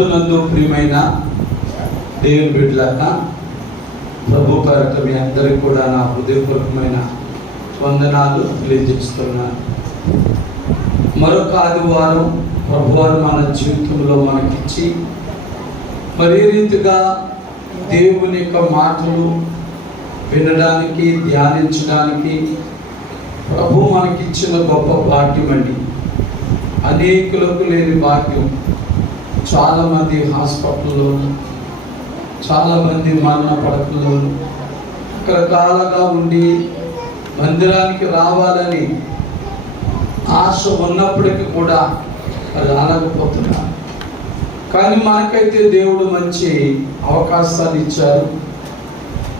ప్రభునందు ప్రియమైన దేవుని బిడ్డలారా, ప్రభు పేరట మీ అందరికీ కూడా నా హృదయపూర్వకమైన వందనాలు తెలియజేస్తున్నాను. మరొక ఆదివారం ప్రభువారు మన జీవితంలో మనకిచ్చి మరీ రీతిగా దేవుని యొక్క మాటలు వినడానికి, ధ్యానించడానికి ప్రభు మనకిచ్చిన గొప్ప భాగ్యం అండి. అనేకులకు లేని భాగ్యం. చాలామంది హాస్పిటల్లోను, చాలామంది మరణ పడకల్లోను రకరకాలుగా ఉండి మందిరానికి రావాలని ఆశ ఉన్నప్పటికీ కూడా రాలేకపోతున్నారు. కానీ మనకైతే దేవుడు మంచి అవకాశాలు ఇచ్చారు.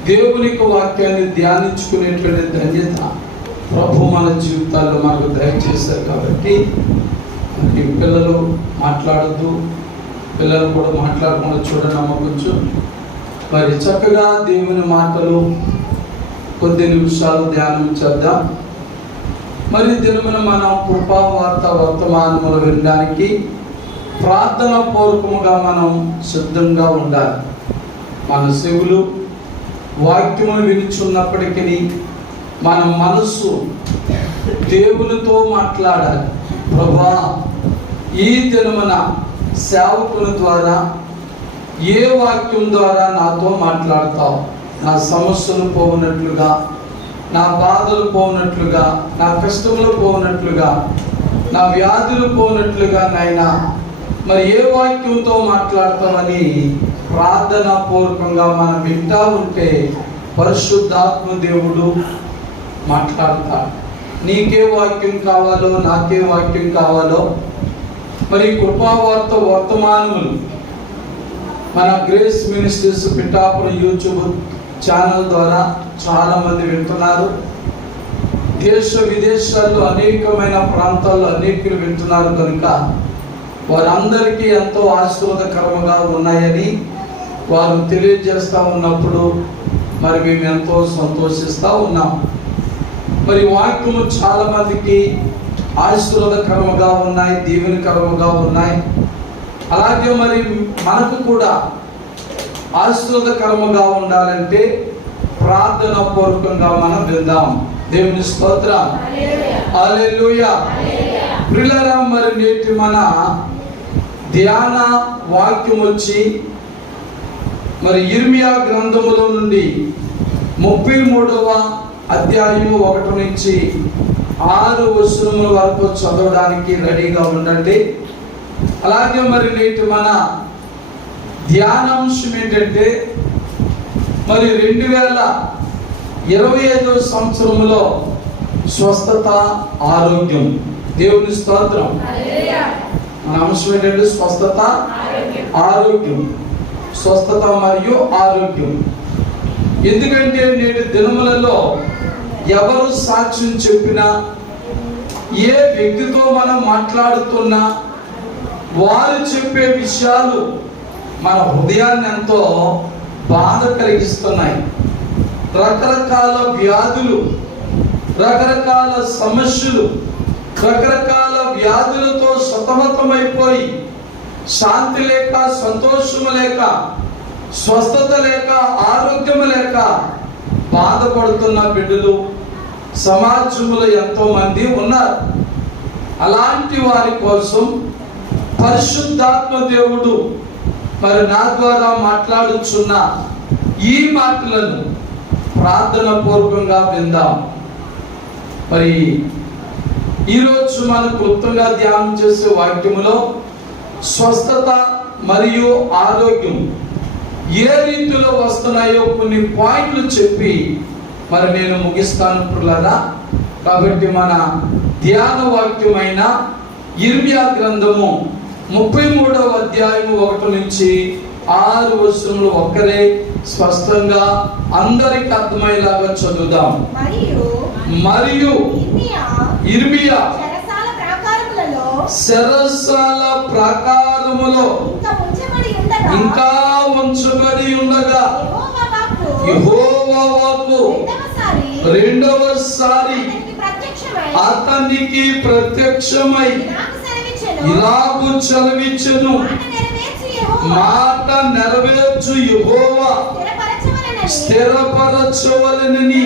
దేవుని వాక్యాన్ని ధ్యానించుకునేటువంటి ధన్యత ప్రభు మన జీవితాల్లో మనకు దయచేశారు. కాబట్టి ఈ పిల్లలు మాట్లాడద్దు, పిల్లలు కూడా మాట్లాడకుండా చూడనమ్మ కొంచెం. మరి చక్కగా దేవుని మాటలు కొద్ది నిమిషాలు ధ్యానం చేద్దాం. మరి దినమున మనం కృపావార్త వర్తమానములు వినడానికి ప్రార్థన పూర్వకముగా మనం సిద్ధంగా ఉండాలి. మన చెవులు వాక్యమును వినుచున్నప్పటికీ మన మనస్సు దేవునితో మాట్లాడాలి. ప్రభువా, ఈ దినమున సేవకుని ద్వారా ఏ వాక్యం ద్వారా నాతో మాట్లాడతావు? నా సమస్యలు పోవునట్లుగా, నా బాధలు పోవునట్లుగా, నా కష్టములు పోవునట్లుగా, నా వ్యాధులు పోవునట్లుగా నాయనా మరి ఏ వాక్యంతో మాట్లాడతామని ప్రార్థన పూర్వకంగా మనం వింటా ఉంటే పరిశుద్ధాత్మ దేవుడు మాట్లాడతాడు. నీకే వాక్యం కావాలో, నాకే వాక్యం కావాలో మరి కృపావార్త వర్తమానములు మన grace ministries Pithapuram YouTube channel ద్వారా చాలామంది వింటున్నారు. దేశ విదేశాల్లో అనేకమైన ప్రాంతాల్లో అనేకులు వింటున్నారు. కనుక వారందరికీ ఎంతో ఆశీర్వాదకరంగా ఉన్నాయని వారు తెలియజేస్తూ ఉన్నప్పుడు మరి మేము ఎంతో సంతోషిస్తూ ఉన్నాం. మరి వాక్యము చాలామందికి ఆశీర్వాదకరంగా ఉన్నాయి, దీవెనకరంగా ఉన్నాయి. అలాగే మరి మనకు కూడా ఆశీర్వాదకరంగా ఉండాలంటే ప్రార్థన పూర్వకంగా మనం విందాం. దేవుని స్తోత్రం, హల్లెలూయా. ప్రియులారా, మరి నేటి మన ధ్యాన వాక్యం వచ్చి మరి ఇర్మియా గ్రంథములో నుండి 33వ అధ్యాయము 1 నుంచి 6 వచనముల వరకు చదవడానికి రెడీగా ఉండండి. అలాగే మరి నేటి మన ధ్యానాంశం ఏంటంటే మరి 2025వ సంవత్సరంలో స్వస్థత, ఆరోగ్యం. దేవుని స్తోత్రం. మన అంశం ఏంటంటే స్వస్థత, ఆరోగ్యం. స్వస్థత మరియు ఆరోగ్యం. ఎందుకంటే నేటి దినములలో ఎవరు సాక్ష్యం చెప్పినా, ఏ వ్యక్తితో మనం మాట్లాడుతున్నా వారు చెప్పే విషయాలు మన హృదయాన్ని ఎంతో బాధ కలిగిస్తున్నాయి. రకరకాల వ్యాధులు, రకరకాల సమస్యలు, రకరకాల వ్యాధులతో సతమతమైపోయి శాంతి లేక, సంతోషము లేక, స్వస్థత లేక, ఆరోగ్యం లేక బాధపడుతున్న బిడ్డలు సమాజంలో ఎంతో మంది ఉన్నారు. అలాంటి వారి కోసం పరిశుద్ధాత్మ దేవుడు మరి నా ద్వారా మాట్లాడుచున్న ఈ మాటలను ప్రార్థన పూర్వకంగా విందాం. మరి ఈరోజు మనం క్లుప్తంగా ధ్యానం చేసే వాక్యములో స్వస్థత మరియు ఆరోగ్యం ఏ రీతిలో వస్తున్నాయో కొన్ని పాయింట్లు చెప్పి మరి నేను ముగిస్తాను ప్రియులారా. కాబట్టి మన ధ్యాన వాక్యమైన ఇర్మియా గ్రంథము 33వ అధ్యాయము 1 నుంచి 6 వచనములు ఒక్కరే స్పష్టంగా అందరికి అర్థమయ్యేలాగా చదువుదాం. మరియు ఇర్మియా చెరసాల ప్రాకారములో ఇంకా ఉంచబడి ఉండగా యెహోవా వాక్కు రెండవసారి అతనికి ప్రత్యక్షమై ఇలాగు సెలవిచ్చెను. మాట నెరవేర్చు యెహోవా స్థిరపరచవలెనని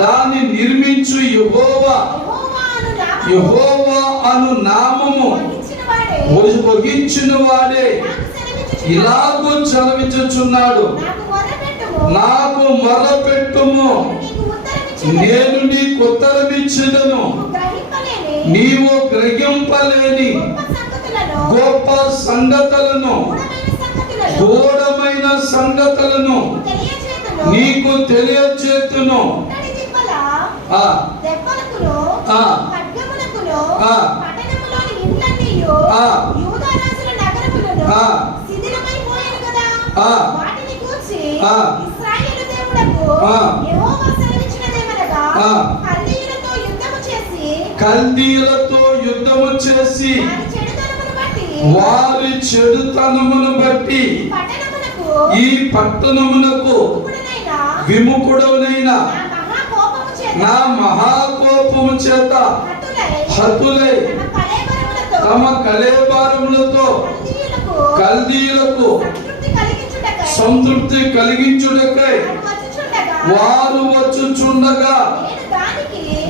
దాన్ని నిర్మించు యెహోవా అను నామము వహించిన వాడే ఇలాగూ చలవించుచున్నాడు, నాకు మొరపెట్టుము, నేను నీకు ఉత్తరమిచ్చెదను. నీవు గ్రహింపలేని గొప్ప సంగతులను, గూఢమైన సంగతులను నీకు తెలియచేతును. కల్దీయులతో యుద్ధము చేసి వారి చెడుతనమును బట్టి ఈ పట్టణమునకు విముఖుడైన నా మహాకోపము చేత హతులై తమ కళేబారములతో కల్దీయులకు సంతృప్తి కలిగించుటకై వారు వచ్చుచుండగా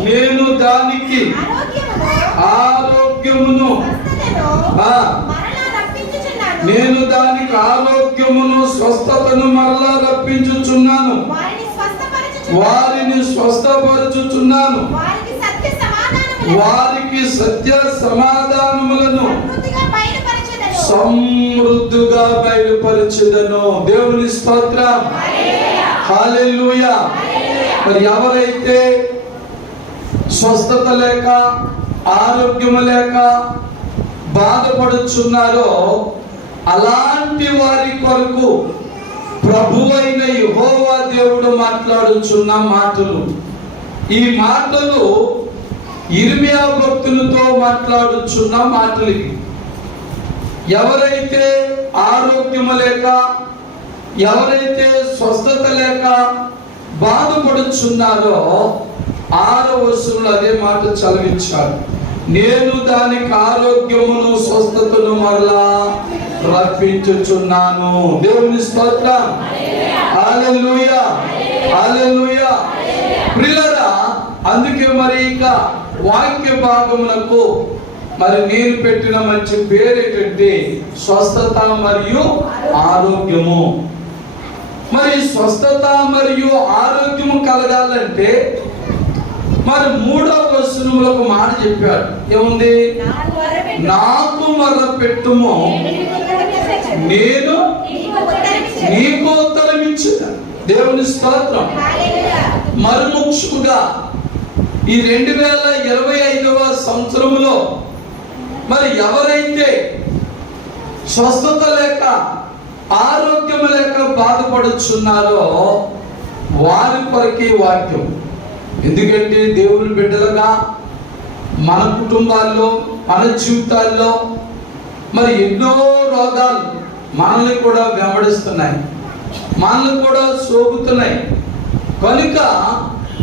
నేను దానికి ఆరోగ్యమును స్వస్థతను మరలా రప్పించుచున్నాను, వారిని స్వస్థపరచుచున్నాను, వారికి సత్య సమాధానములను సమృద్ధిగా బయలుపరచెదను. దేవుని స్తోత్రం, హల్లెలూయా. మరి ఎవరైతే స్వస్థత లేక ఆరోగ్యం లేక బాధపడుచున్నారో అలాంటి వారి కొరకు ప్రభువైన యెహోవా దేవుడు మాట్లాడుచున్న మాటలు, ఈ మాటలు యిర్మీయా భక్తులతో మాట్లాడుచున్న మాటలు. ఎవరైతే ఆరోగ్యం లేక ఎవరైతే స్వస్థత లేక బాధపడుచున్నారో 6వ వచనంలో అదే మాట చదివించాడు. నేను దానికి ఆరోగ్యమును స్వస్థతను మరలా రప్పించుచున్నాను. దేవుని స్తోత్రం, హల్లెలూయా, హల్లెలూయా. ప్రియులారా, అందుకే మరి ఇక వాక్య భాగములకు మరి నేను పెట్టిన మంచి పేరు ఏంటంటే స్వస్థత మరియు ఆరోగ్యము. మరి స్వస్థత మరియు ఆరోగ్యము కలగాలంటే మరి 3వ వచనంలో ఒక మాట చెప్పాడు. ఏముంది? నాకు మొరపెట్టుము, నేను నీకు ఉత్తరమిచ్చెదను. దేవుని స్తోత్రం. మరి ముఖ్యంగా ఈ 2025వ సంవత్సరంలో మరి ఎవరైతే స్వస్థత లేక ఆరోగ్యం లేక బాధపడుచున్నారో వారి కొరకే వాక్యం. ఎందుకంటే దేవుని బిడ్డలుగా మన కుటుంబాల్లో మన జీవితాల్లో మరి ఎన్నో రోగాలు మనల్ని కూడా వెంబడిస్తున్నాయి, మనల్ని కూడా సోకుతున్నాయి. కనుక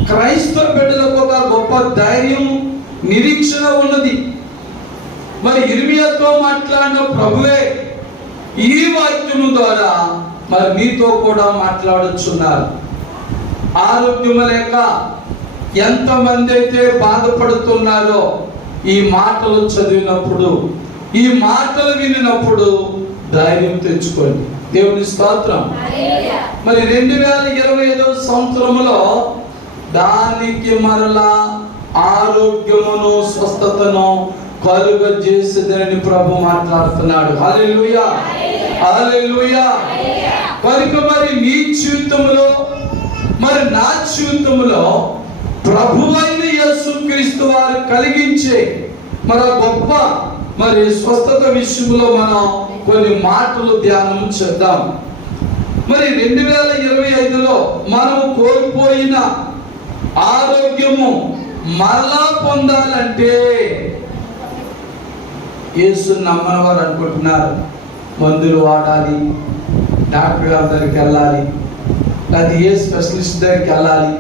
క్రైస్తవ బిడ్డలకు ఒక గొప్ప ధైర్యం నిరీక్షణ ఉన్నది. మరి యిర్మీయాతో మాట్లాడిన ప్రభువే ఈ వాక్యము ద్వారా మరి మీతో కూడా మాట్లాడుచున్నారు. ఆరోగ్యం లేక ఎంతమంది అయితే బాధపడుతున్నారో ఈ మాటలు చదివినప్పుడు, ఈ మాటలు వినినప్పుడు ధైర్యం తెచ్చుకోండి. దేవుని స్తోత్రం. మరి 2025వ సంవత్సరంలో దానికి మరలా ఆరోగ్యమును స్వస్థతను కలుగజేసేదని ప్రభు మాట్లాడుతున్నాడు. హల్లెలూయా, హల్లెలూయా. కనుక మరి నీ జీవితంలో మరి నా జీవితంలో ప్రభువైన యేసుక్రీస్తు వారు కలిగించే మన గొప్ప మరి స్వస్థత విషయంలో మనం కొన్ని మాటలు ధ్యానం చేద్దాం. మరి 2025లో మనం కోల్పోయిన ఆరోగ్యము మరలా పొందాలంటే యేసు నమ్మని వారు అనుకుంటున్నారు మందులు వాడాలి, డాక్టర్ గారి దగ్గరికి వెళ్ళాలి, లేదా ఏ స్పెషలిస్ట్ దగ్గరికి వెళ్ళాలి,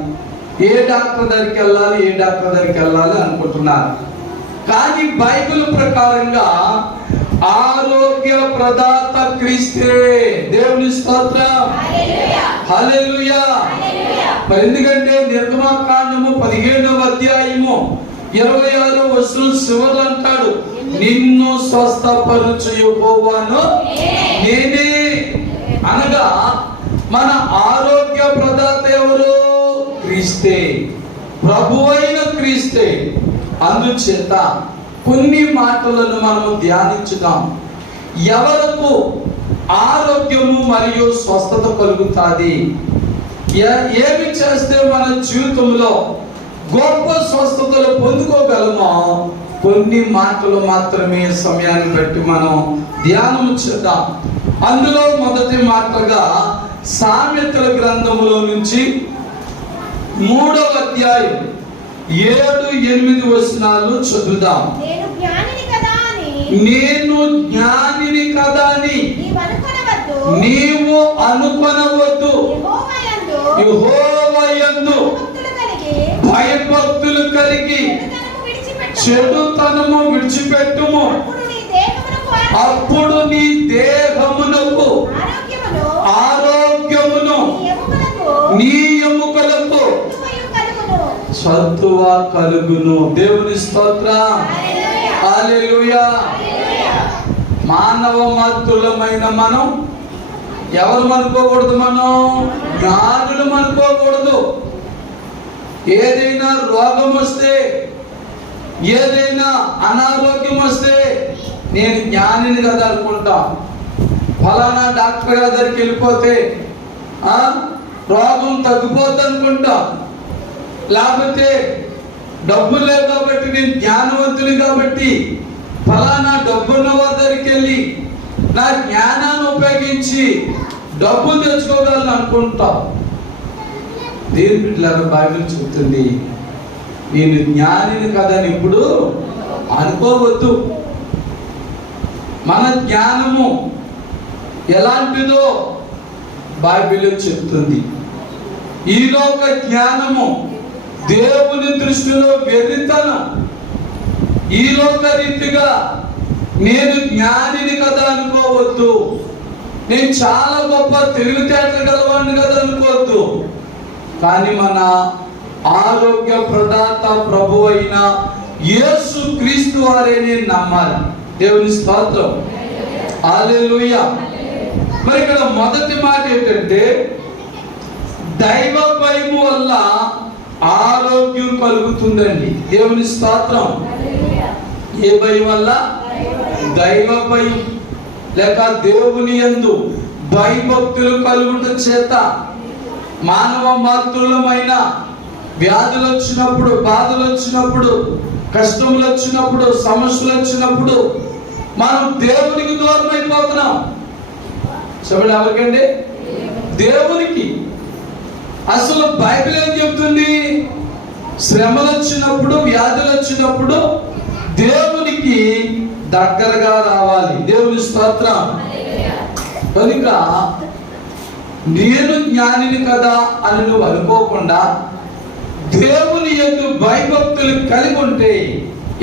ఏ డాక్టర్ దగ్గరికి వెళ్ళాలి, ఏ డాక్టర్ దగ్గరికి వెళ్ళాలి అనుకుంటున్నారు. కానీ బైబిల్ ప్రకారంగా ఆరోగ్య ప్రదాత క్రీస్తే. దేవుని స్తోత్రం, హల్లెలూయా. మరి ఎందుకంటే నిర్గమకాండము 15వ అధ్యాయము 26వ వచనం చివరలో అంటాడు, నిన్ను స్వస్థపరచు యెహోవాను నేనే. అనగా మన ఆరోగ్య ప్రదాత ఎవరు? క్రీస్తే, ప్రభువైన క్రీస్తే. అందుచేత కొన్ని మాటలను మనము ధ్యానించుదాం. ఎవరకు ఆరోగ్యము మరియు స్వస్థత కలుగుతాది? ఏమి చేస్తే మన జీవితంలో గొప్ప స్వస్థతలు పొందుకోగలమో కొన్ని మాటలు మాత్రమే సమయాన్ని బట్టి మనం ధ్యానం చేద్దాం. అందులో మొదటి మాటగా సామెతల గ్రంథములో నుంచి 3వ అధ్యాయం 7-8 వచనాలు చదువుదాం. నేను జ్ఞానిని కదా అని నీవు అనుకొనవద్దు. యెహోవా యందు భయభక్తులు కలిగి చెడుతనము విడిచిపెట్టుము. అప్పుడు నీ దేహమునకు ఆరోగ్యమును నీ ఎముకలకు సత్తువ కలుగును. దేవుని స్తోత్రం, హల్లెలూయా. మానవ మాతృలమైన మనం ఎవరు అనుకోకూడదు? మనం జ్ఞానులు అనుకోకూడదు. ఏదైనా రోగం వస్తే, ఏదైనా అనారోగ్యం వస్తే నేను జ్ఞానిని కదా అనుకుంటా. ఫలానా డాక్టర్ గారి దగ్గరికి వెళ్ళిపోతే రోగం తగ్గిపోద్ది అనుకుంటా. లేకపోతే డబ్బులు లేవు కాబట్టి నేను జ్ఞానవంతుని కాబట్టి ఫలానా డబ్బున్న వారి దగ్గరికి వెళ్ళి నా జ్ఞానాన్ని ఉపయోగించి డబ్బులు తెచ్చుకోగలను అనుకుంటా. దేవుని బిడ్డలారా, బైబిల్ చెప్తుంది నేను జ్ఞానిని కదని ఇప్పుడు అనుకోవద్దు. మన జ్ఞానము ఎలాంటిదో బైబిల్ చెప్తుంది. ఈ లోక జ్ఞానము దేవుని దృష్టిలో వెర్రితనం. ఈ లోక రీతిగా నేను జ్ఞానిని కదా అనుకోవద్దు. నేను చాలా గొప్ప తెలివితేటలు గలవాడిని కదా అనుకోవద్దు. కానీ మన ఆరోగ్య ప్రదాత ప్రభు అయిన యేసు క్రీస్తు వారే నేను నమ్మాలి. దేవుని స్తోత్రం, హల్లెలూయా. మరి ఇక్కడ మొదటి మాట ఏంటంటే దైవ భయము వల్ల ఆరోగ్యం కలుగుతుందండి. దేవుని స్తోత్రం. ఏ భయం వల్ల? దైవ భయం లేక దేవుని యందు భయభక్తులు కలుగుట చేత మానవ మాతృలమైన వ్యాధులు వచ్చినప్పుడు, బాధలు వచ్చినప్పుడు, కష్టములు వచ్చినప్పుడు, సమస్యలు వచ్చినప్పుడు మనం దేవునికి దూరం అయిపోతున్నాం. చెప్పండి, ఎవరికండి? దేవునికి. అసలు బైబిల్ ఏం చెప్తుంది? శ్రమలు వచ్చినప్పుడు, వ్యాధులు వచ్చినప్పుడు దేవునికి దగ్గరగా రావాలి. దేవుని స్తోత్రం. కనుక నేను జ్ఞానిని కదా అని నువ్వు అనుకోకుండా దేవుని యందు భయభక్తులు కలిగి ఉంటే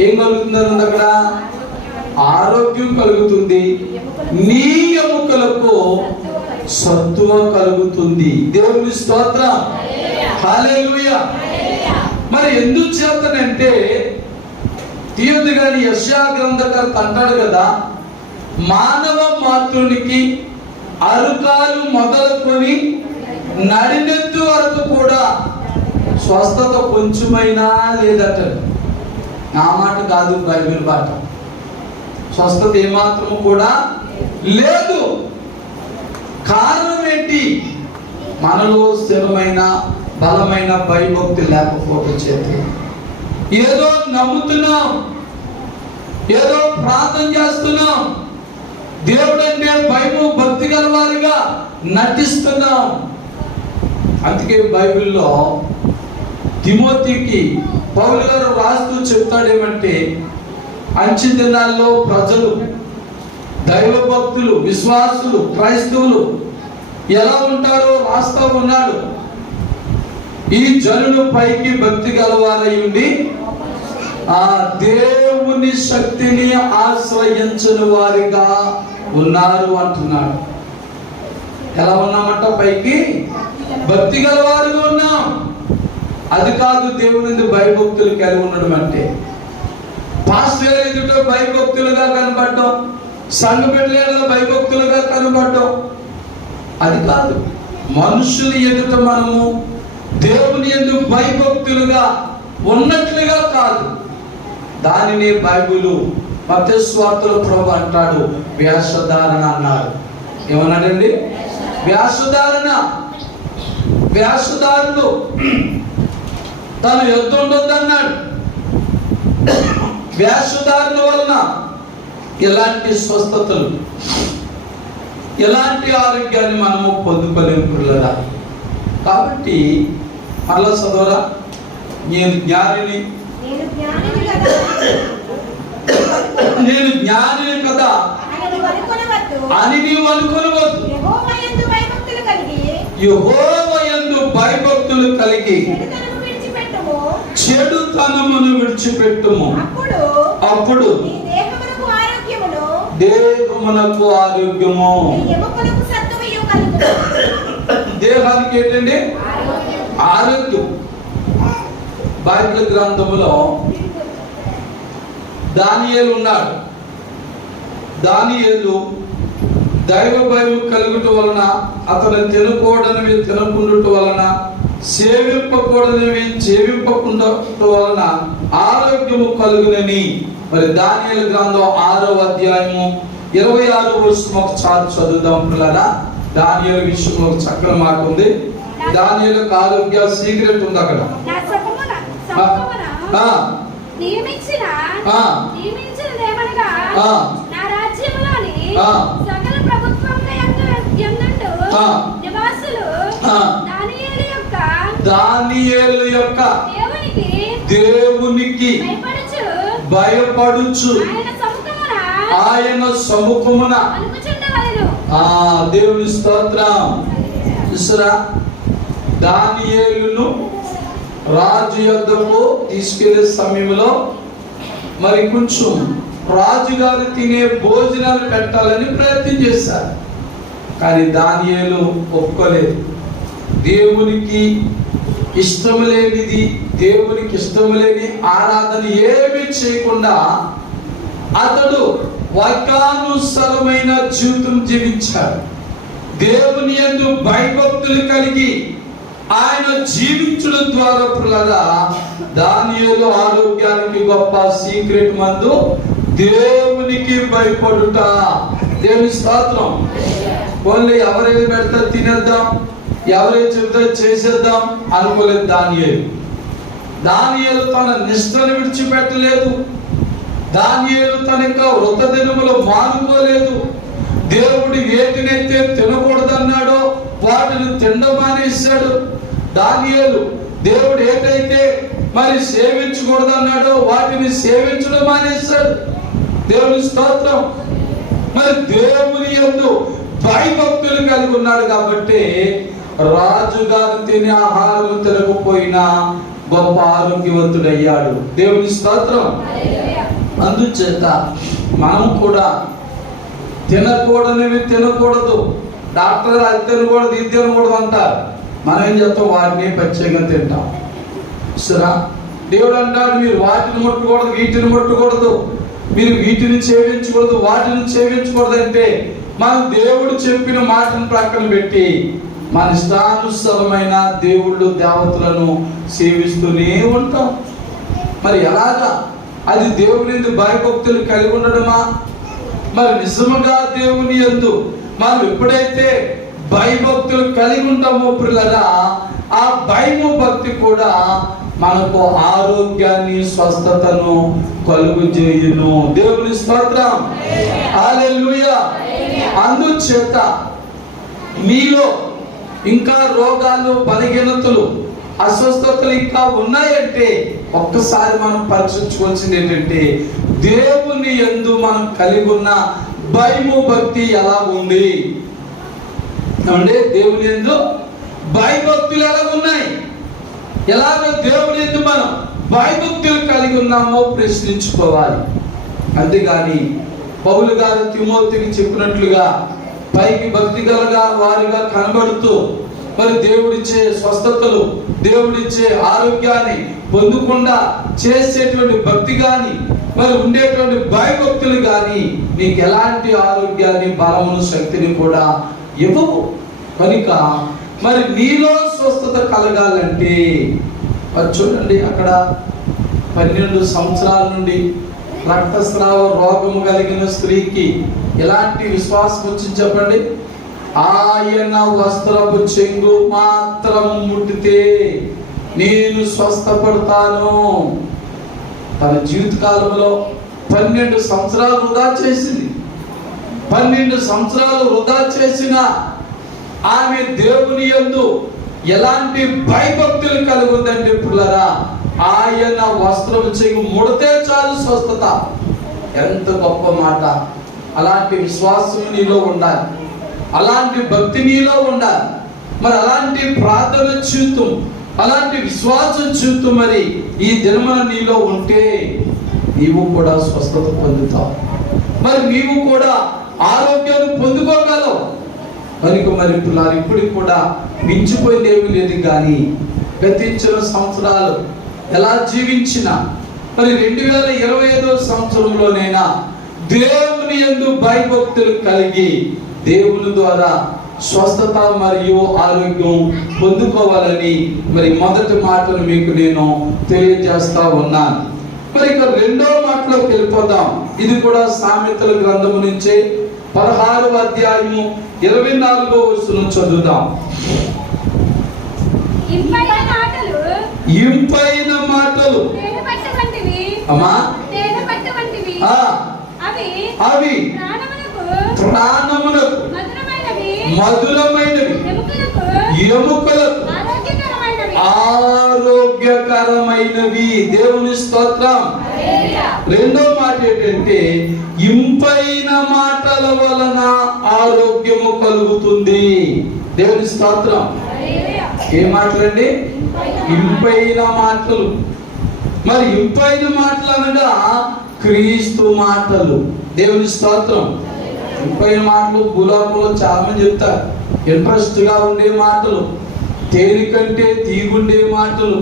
ఏం కలుగుతుందని అక్కడ? ఆరోగ్యం కలుగుతుంది. నీ ఎముకలకు సత్తువ కలుగుతుంది. దేవుని స్తోత్రం, హల్లెలూయా. మరి ఎందుకు చేతనంటే తీయదు గాని యెషయా గ్రంథకర్త అంటాడు కదా, మానవ మాతృనికి అరుకాలు మొదలుకొని నడినెత్తు వరకు కూడా స్వస్థత కొంచెమైనా లేదట. నా మాట కాదు, బైబిల్ మాట. స్వస్థత ఏమాత్రము కూడా లేదు. కారణం ఏంటి? మనలో స్థిరమైన బలమైన భయభక్తి లేకపోవడం చేత ఏదో నమ్ముతున్నాం, ఏదో ప్రార్థన చేస్తున్నాం, దేవుడంటే భయము భక్తి గల వారిగా నటిస్తున్నాం. అందుకే బైబిల్లో తిమోతికి పౌలు గారు రాస్తూ చెప్తాడేమంటే, అంచె దినాల్లో ప్రజలు, దైవ భక్తులు, విశ్వాసులు, క్రైస్తవులు ఎలా ఉంటారో రాస్తా ఉన్నాడు. ఈ జనులు పైకి భక్తి గలవారై ఉండి ఆ దేవుని శక్తిని ఆశ్రయించని వారిగా ఉన్నారు అంటున్నాడు. ఎలా ఉన్నామంట? పైకి భక్తి గల వారిగా ఉన్నాం. అది కాదు దేవుని భయభక్తులు కలిగి ఉండడం అంటే. పాస్టర్ ఎదుట భయభక్తులుగా కనబడడం, సంఘ బిడ్డల భయభక్తులుగా కనబడడం అది కాదు. మనుషుల ఎదుట మనము దేవుని యందు భయభక్తులుగా ఉన్నట్లుగా కాదు. దానిని బైబిలు మత్తయి సువార్తలో ప్రభు అంటాడు, వేషధారణ అన్నారు. ఏమన్నాడండి? వేషధారణ. వేషధారుడు తను యుద్ధ ఉండొద్దు అన్నాడు. వేషధారణ వలన ఎలాంటి స్వస్థతలు, ఎలాంటి ఆరోగ్యాన్ని మనము పొందుకోలేము. కాబట్టి అలా చదవరా, నేను జ్ఞానిని కదా అని నీవు అనుకొనవద్దు. యెహోవా యందు భయభక్తులు కలిగి చెడుతనమును విడిచిపెట్టుము. అప్పుడు దేహమునకు ఆరోగ్యము. దేహానికి ఏంటండి? ఆరోగ్యం. బైబిల్ గ్రంథములో దానియేలు ఉన్నాడు. దానియేలు దైవ భయం కలుగుట వలన, అతను తినకూడనివి తినకుండుట వలన, సేవింపకూడనివి సేవింపకుండా వలన ఆరోగ్యము కలుగునని మరి దానియేలు గ్రంథం 6వ అధ్యాయము 26వ వచనం ఒకసారి చదువుదాం పిల్లరా. దానియేలు విషయం ఒక చక్కని మాట ఉంది. దానియేలుకు ఆరోగ్య సీక్రెట్ ఉంది అక్కడ. దానియేలు యొక్క దేవునికి భయపడుచు ఆయన సముఖమున దేవుని స్తోత్రం. చూసారా, దానియేలును రాజు యొద్దకు తీసుకెళ్లే సమయంలో మరి కొంచెం రాజుగారు తినే భోజనాలు పెట్టాలని ప్రయత్నం చేశారు. కానీ దానియేలు ఒప్పుకోలేదు. దేవునికి ఇష్టం లేనిది, దేవునికి ఇష్టం లేని ఆరాధన ఏమీ చేయకుండా అతడు వాక్యానుసారమైన జీవితం జీవించాడు. దేవుని యందు భయభక్తులు కలిగి ఆయన జీవించడం ద్వారా పిల్లరా దానియేలు ఆరోగ్యానికి గొప్ప సీక్రెట్ మందు దేవునికి భయపడుట. దేవుని స్తోత్రం. ఓన్లీ ఎవరేది పెడతా తినేద్దాం, ఎవరైతే చెబుతా చేసేద్దాం అనుకోలేదు దానియేలు. దానియేలు తన నిష్ఠను విడిచిపెట్టలేదు. దానియేలు తన యొక్క వృత దినములు మానుకోలేదు. దేవుడు వేటినైతే తినకూడదన్నాడో వాటిని తినడం మానేశాడు. దానియేలు దేవుడు ఏదైతే మరి సేవించకూడదన్నాడో వాటిని సేవించడం మానేశాడు. దేవుని స్తోత్రం. మరి దేవుని యందు భయభక్తులు కలిగి ఉన్నాడు కాబట్టి రాజుగారు తినే ఆహారం తినకపోయినా గొప్ప ఆరోగ్యవంతుడయ్యాడు. దేవుని స్తోత్రం. అందుచేత మనం కూడా తినకూడనివి తినకూడదు. డాక్టర్ అది తినకూడదు ఇది తినకూడదు అంటారు. మనం ఏం చేస్తాం? వాటిని ప్రత్యేకంగా తింటాం. సరే, దేవుడు అంటాడు మీరు వాటిని ముట్టకూడదు, వీటిని ముట్టకూడదు, మీరు వీటిని సేవించకూడదు, వాటిని సేవించకూడదు అంటే మనం దేవుడు చెప్పిన మాటను ప్రక్కన పెట్టి మన ఇష్టానుసారమైన దేవుళ్ళు దేవతలను సేవిస్తూనే ఉంటాం. మరి ఎలాగా? అది దేవుని యందు భయభక్తులు కలిగి ఉండడమా? మరి నిజముగా దేవుని యందు మనం ఎప్పుడైతే భయభక్తులు కలిగి ఉంటామో పిల్లరా ఆ భయము భక్తి కూడా మనకు ఆరోగ్యాన్ని స్వస్థతను కలుగజేయును. దేవుని స్తోత్రం. హల్లెలూయా. అందుచేత మీలో ఇంకా రోగాలు, బలహీనతలు, అస్వస్థతలు ఇంకా ఉన్నాయంటే ఒక్కసారి మనం పరీక్షించుకోవాల్సింది ఏంటంటే దేవుని యందు మనం కలిగి ఉన్న భయము భక్తి ఎలా ఉంది అంటే దేవుని యందు భయభక్తులు ఎలా ఉన్నాయి, ఎలాగో దేవుని యందు మనం భయభక్తులు కలిగి ఉన్నామో ప్రశ్నించుకోవాలి. అంతేగాని పౌలు గారు తిమోతికి చెప్పినట్లుగా పైకి భక్తి గలగా వారిగా కనబడుతూ మరి దేవుడిచ్చే స్వస్థతలు, దేవుడిచ్చే ఆరోగ్యాన్ని పొందకుండా చేసేటువంటి భక్తి కానీ, మరి ఉండేటువంటి భయభక్తులు కానీ నీకు ఎలాంటి ఆరోగ్యాన్ని, బలమును, శక్తిని కూడా ఇవ్వవు. కనుక మరి నీలో స్వస్థత కలగాలంటే మరి చూడండి, అక్కడ 12 సంవత్సరాల నుండి రక్తస్రావ రోగము కలిగిన స్త్రీకి ఎలాంటి విశ్వాసం వచ్చింది చెప్పండి. ఆయన వస్త్రపు చెంగు మాత్రం ముట్టితే నేను స్వస్థపడతాను. తన జీవితకాలంలో 12 సంవత్సరాలు వృధా చేసింది. 12 సంవత్సరాలు వృధా చేసిన ఆమె దేవుని యందు ఎలాంటి భయభక్తులు కలుగుందంటే పిల్లరా, ఆయన వస్త్రపు చెంగు ముడితే చాలు స్వస్థత. ఎంత గొప్ప మాట! అలాంటి విశ్వాసం నీలో ఉండాలి, అలాంటి భక్తి నీలో ఉండాలి. మరి అలాంటి ప్రార్థన జీవితం, అలాంటి విశ్వాసం జీవితం మరి ఈ దినమున నీలో ఉంటే నీవు కూడా స్వస్థత పొందుతావు. మరి నీవు కూడా ఆరోగ్యాన్ని పొందుకోగలవు. కనుక మరి పిల్లలు ఇప్పటికి కూడా మించిపోయింది ఏమీ లేదు. కానీ గతించిన సంవత్సరాలు ఎలా జీవించినా మరి 2025వ సంవత్సరంలోనైనా దేవుని యందు భయభక్తులు కలిగి దేవుని ద్వారా స్వస్థత మరియు ఆరోగ్యం పొందుకోవాలని మరి మొదటి మాటను మీకు నేను తెలియజేస్తా ఉన్నాను. మరి ఇక రెండో మాటలోకి వెళ్ళిపోదాం. ఇది కూడా సామెతల గ్రంథము నుంచే 16వ అధ్యాయము 24వ వచనం చదువుదాం. ఇంపైన మాటలు అమ్మా అవి ప్రాణమునకు మధురమైనవి, ఎముకలకు ఆరోగ్యకరమైనవి. దేవుని స్తోత్రం. రెండో మాట ఏంటంటే ఇంపైన మాటల వలన ఆరోగ్యము కలుగుతుంది. దేవుని స్తోత్రం. ఏ మాటలండి? ఇంపైన మాటలు. మరి ఇంపైన మాటలు అనగా క్రీస్తు మాటలు. దేవుని స్తోత్రం. ఇంపైన మాటలు భూలోకంలో చాలా మంది చెప్తారు. ఇంట్రెస్ట్ గా ఉండే మాటలు, తేలికంటే తీగుండే మాటలు,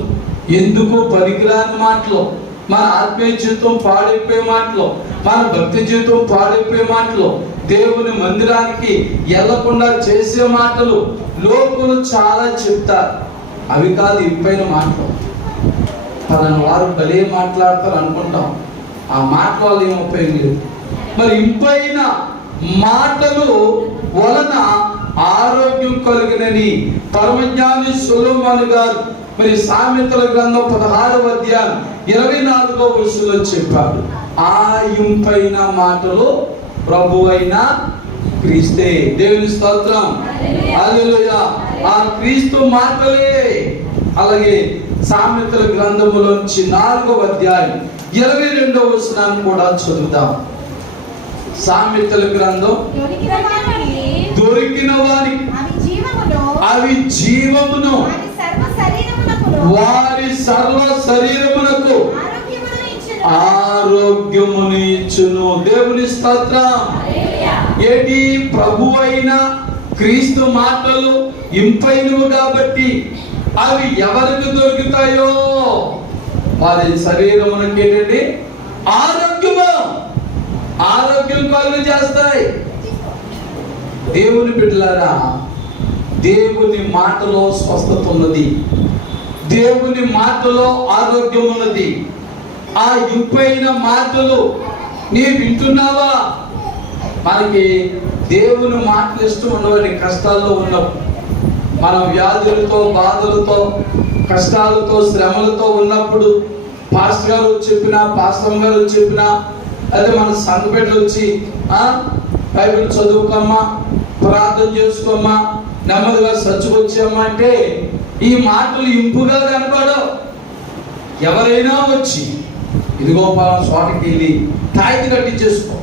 ఎందుకు పనికిరాని మాటలు, మన ఆత్మీయ జీవితం పాడైపోయే మాటలు, మన భక్తి జీవితం పాడైపోయే మాటలు, దేవుని మందిరానికి వెళ్లకుండా చేసే మాటలు లోకులు చాలా చెప్తారు. అవి కాదు ఇంపైన మాటలు. పలానా వారు భలే మాట్లాడతారు అనుకుంటాం. ఆ మాట వల్ల ఏం ఉపయోగం లేదు. మరి ఇంపైన మాటలు వలన ఆరోగ్యం కలిగినని పరమజ్ఞాని సొలొమోను గారు మరి సామెతల గ్రంథం 16వ అధ్యాయం 24వ వచనంలో చెప్పాడు. ఆ ఇంపైన మాటలు ప్రభువైన క్రీస్తే. దేవుని స్తోత్రం. హల్లెలూయా. ఆ క్రీస్తు మాటలే. అలాగే సామెతల గ్రంథములోంచి 4వ అధ్యాయం 22వ వచనాన్ని కూడా చదువుదాం. సామెతల గ్రంథం దొరికిన వారికి అవి జీవమును వారి సర్వ శరీరమునకు ఆరోగ్యమును ఇచ్చును. దేవుని స్తోత్రం. ఏటి? ప్రభు అయిన క్రీస్తు మాటలు ఇంపైనవి కాబట్టి అవి ఎవరికి దొరుకుతాయో వారి శరీరమునకి ఏంటండి? ఆరోగ్యం కలుగు చేస్తాయి. దేవుని బిడ్డలారా, దేవుని మాటలో స్వస్థత ఉన్నది, దేవుని మాటలో ఆరోగ్యం ఉన్నది. ఆ ఇంపైన మాటలు నీ వింటున్నావా? మనకి దేవుని మాటలు ఇష్టం ఉండవని కష్టాల్లో ఉన్నప్పుడు, మన వ్యాధులతో, బాధలతో, కష్టాలతో, శ్రమలతో ఉన్నప్పుడు పాస్టర్ గారు చెప్పినా, పాస్టర్ గారు చెప్పినా, అదే మన సంఘ బిడ్డలు వచ్చి బైబిల్ చదువుకోమ్మా, ప్రార్థన చేసుకోమ్మా, నెమ్మదిగా సచ్చుకొచ్చామ్మా అంటే ఈ మాటలు ఇంపుగా కనపడవు. ఎవరైనా వచ్చి ఇదిగో పలానా చోటకి వెళ్ళి తాయిది కట్టించేసుకో,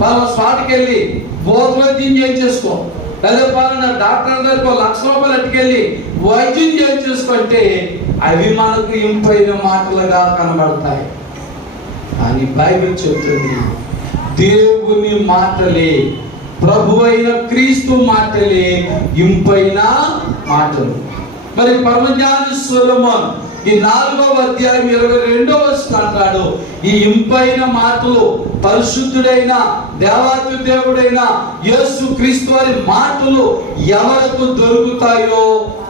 పలానా చోటకి వెళ్ళి భూత వైద్యం చేయించేసుకో, లేదా పలానా డాక్టర్ దగ్గరికి 1,00,000 రూపాయలు అట్టుకెళ్ళి వైద్యం చేసుకుంటే అవి మనకు ఇంపైన మాటలుగా కనబడతాయి. కానీ బైబిల్ చెప్తుంది దేవుని మాటలే, ప్రభువైన క్రీస్తు మాటలే ఇంపైన మాటలు. మరి పరమజ్ఞాని సొలొమోన్ ఈ 4వ అధ్యాయం 22వ వచనం అంటాడు, ఈ ఇంపైన మాటలు పరిశుద్ధుడైన దేవాతి దేవుడైన యేసు క్రీస్తు వారి మాటలు ఎవరికి దొరుకుతాయో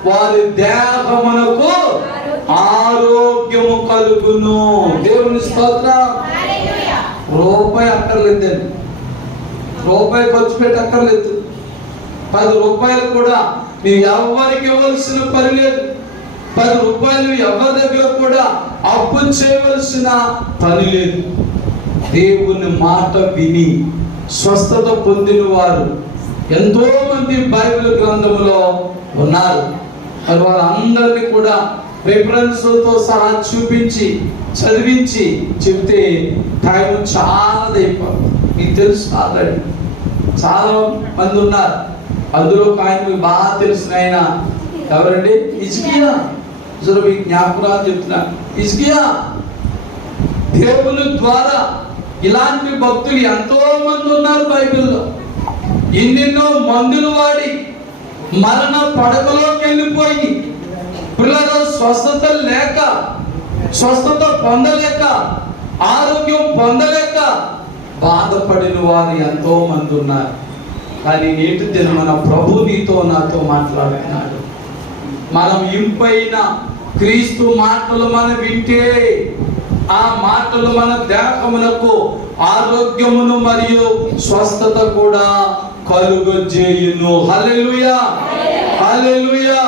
వారి దేహమునకు ఆరోగ్యము కలుగును. దేవుని స్తోత్రం. రూపాయి అక్కర్లేదండి, రూపాయి ఖర్చు పెట్టక్కర్లేదు. 10 రూపాయలు కూడా మీరు ఎవరికి ఇవ్వాల్సిన పని లేదు. 10 రూపాయలు ఎవరి దగ్గర కూడా అప్పు చేయవలసిన పని లేదు. దేవుని మాట విని స్వస్థత పొందిన వారు ఎంతో మంది బైబిల్ గ్రంథంలో ఉన్నారు. మరి వారందరినీ కూడా రిఫరెన్స్తో సహా చూపించి చదివించి చెప్తే టైం చాలా అయిపోతుంది. మీకు తెలుసు ఆల్రెడీ చాలా మంది ఉన్నారు. అందులో ఆయన మీకు బాగా తెలిసిన ఆయన ఎవరండి? హిజ్కియా. మీకు జ్ఞాపకాలు చెప్తున్నా. హిజ్కియా దేవుని ద్వారా ఇలాంటి భక్తులు ఎంతో మంది ఉన్నారు బైబిల్లో. ఎన్నెన్నో మందులు వాడి మరణ పడకలోకి వెళ్ళిపోయి పిల్లలు స్వస్థత లేక, స్వస్థత పొందలేక, ఆరోగ్యం పొందలేక బాధపడిన వారు ఎంతో మంది ఉన్నారు. కానీ నేటి దిన మన ప్రభు నీతో నాతో మాట్లాడుతున్నాడు. మనం ఇంపైన క్రీస్తు మాటలు మనం వింటే ఆ మాటలు మన దేహమునకు ఆరోగ్యమును మరియు స్వస్థత కూడా కలుగజేయును. హల్లెలూయా, హల్లెలూయా.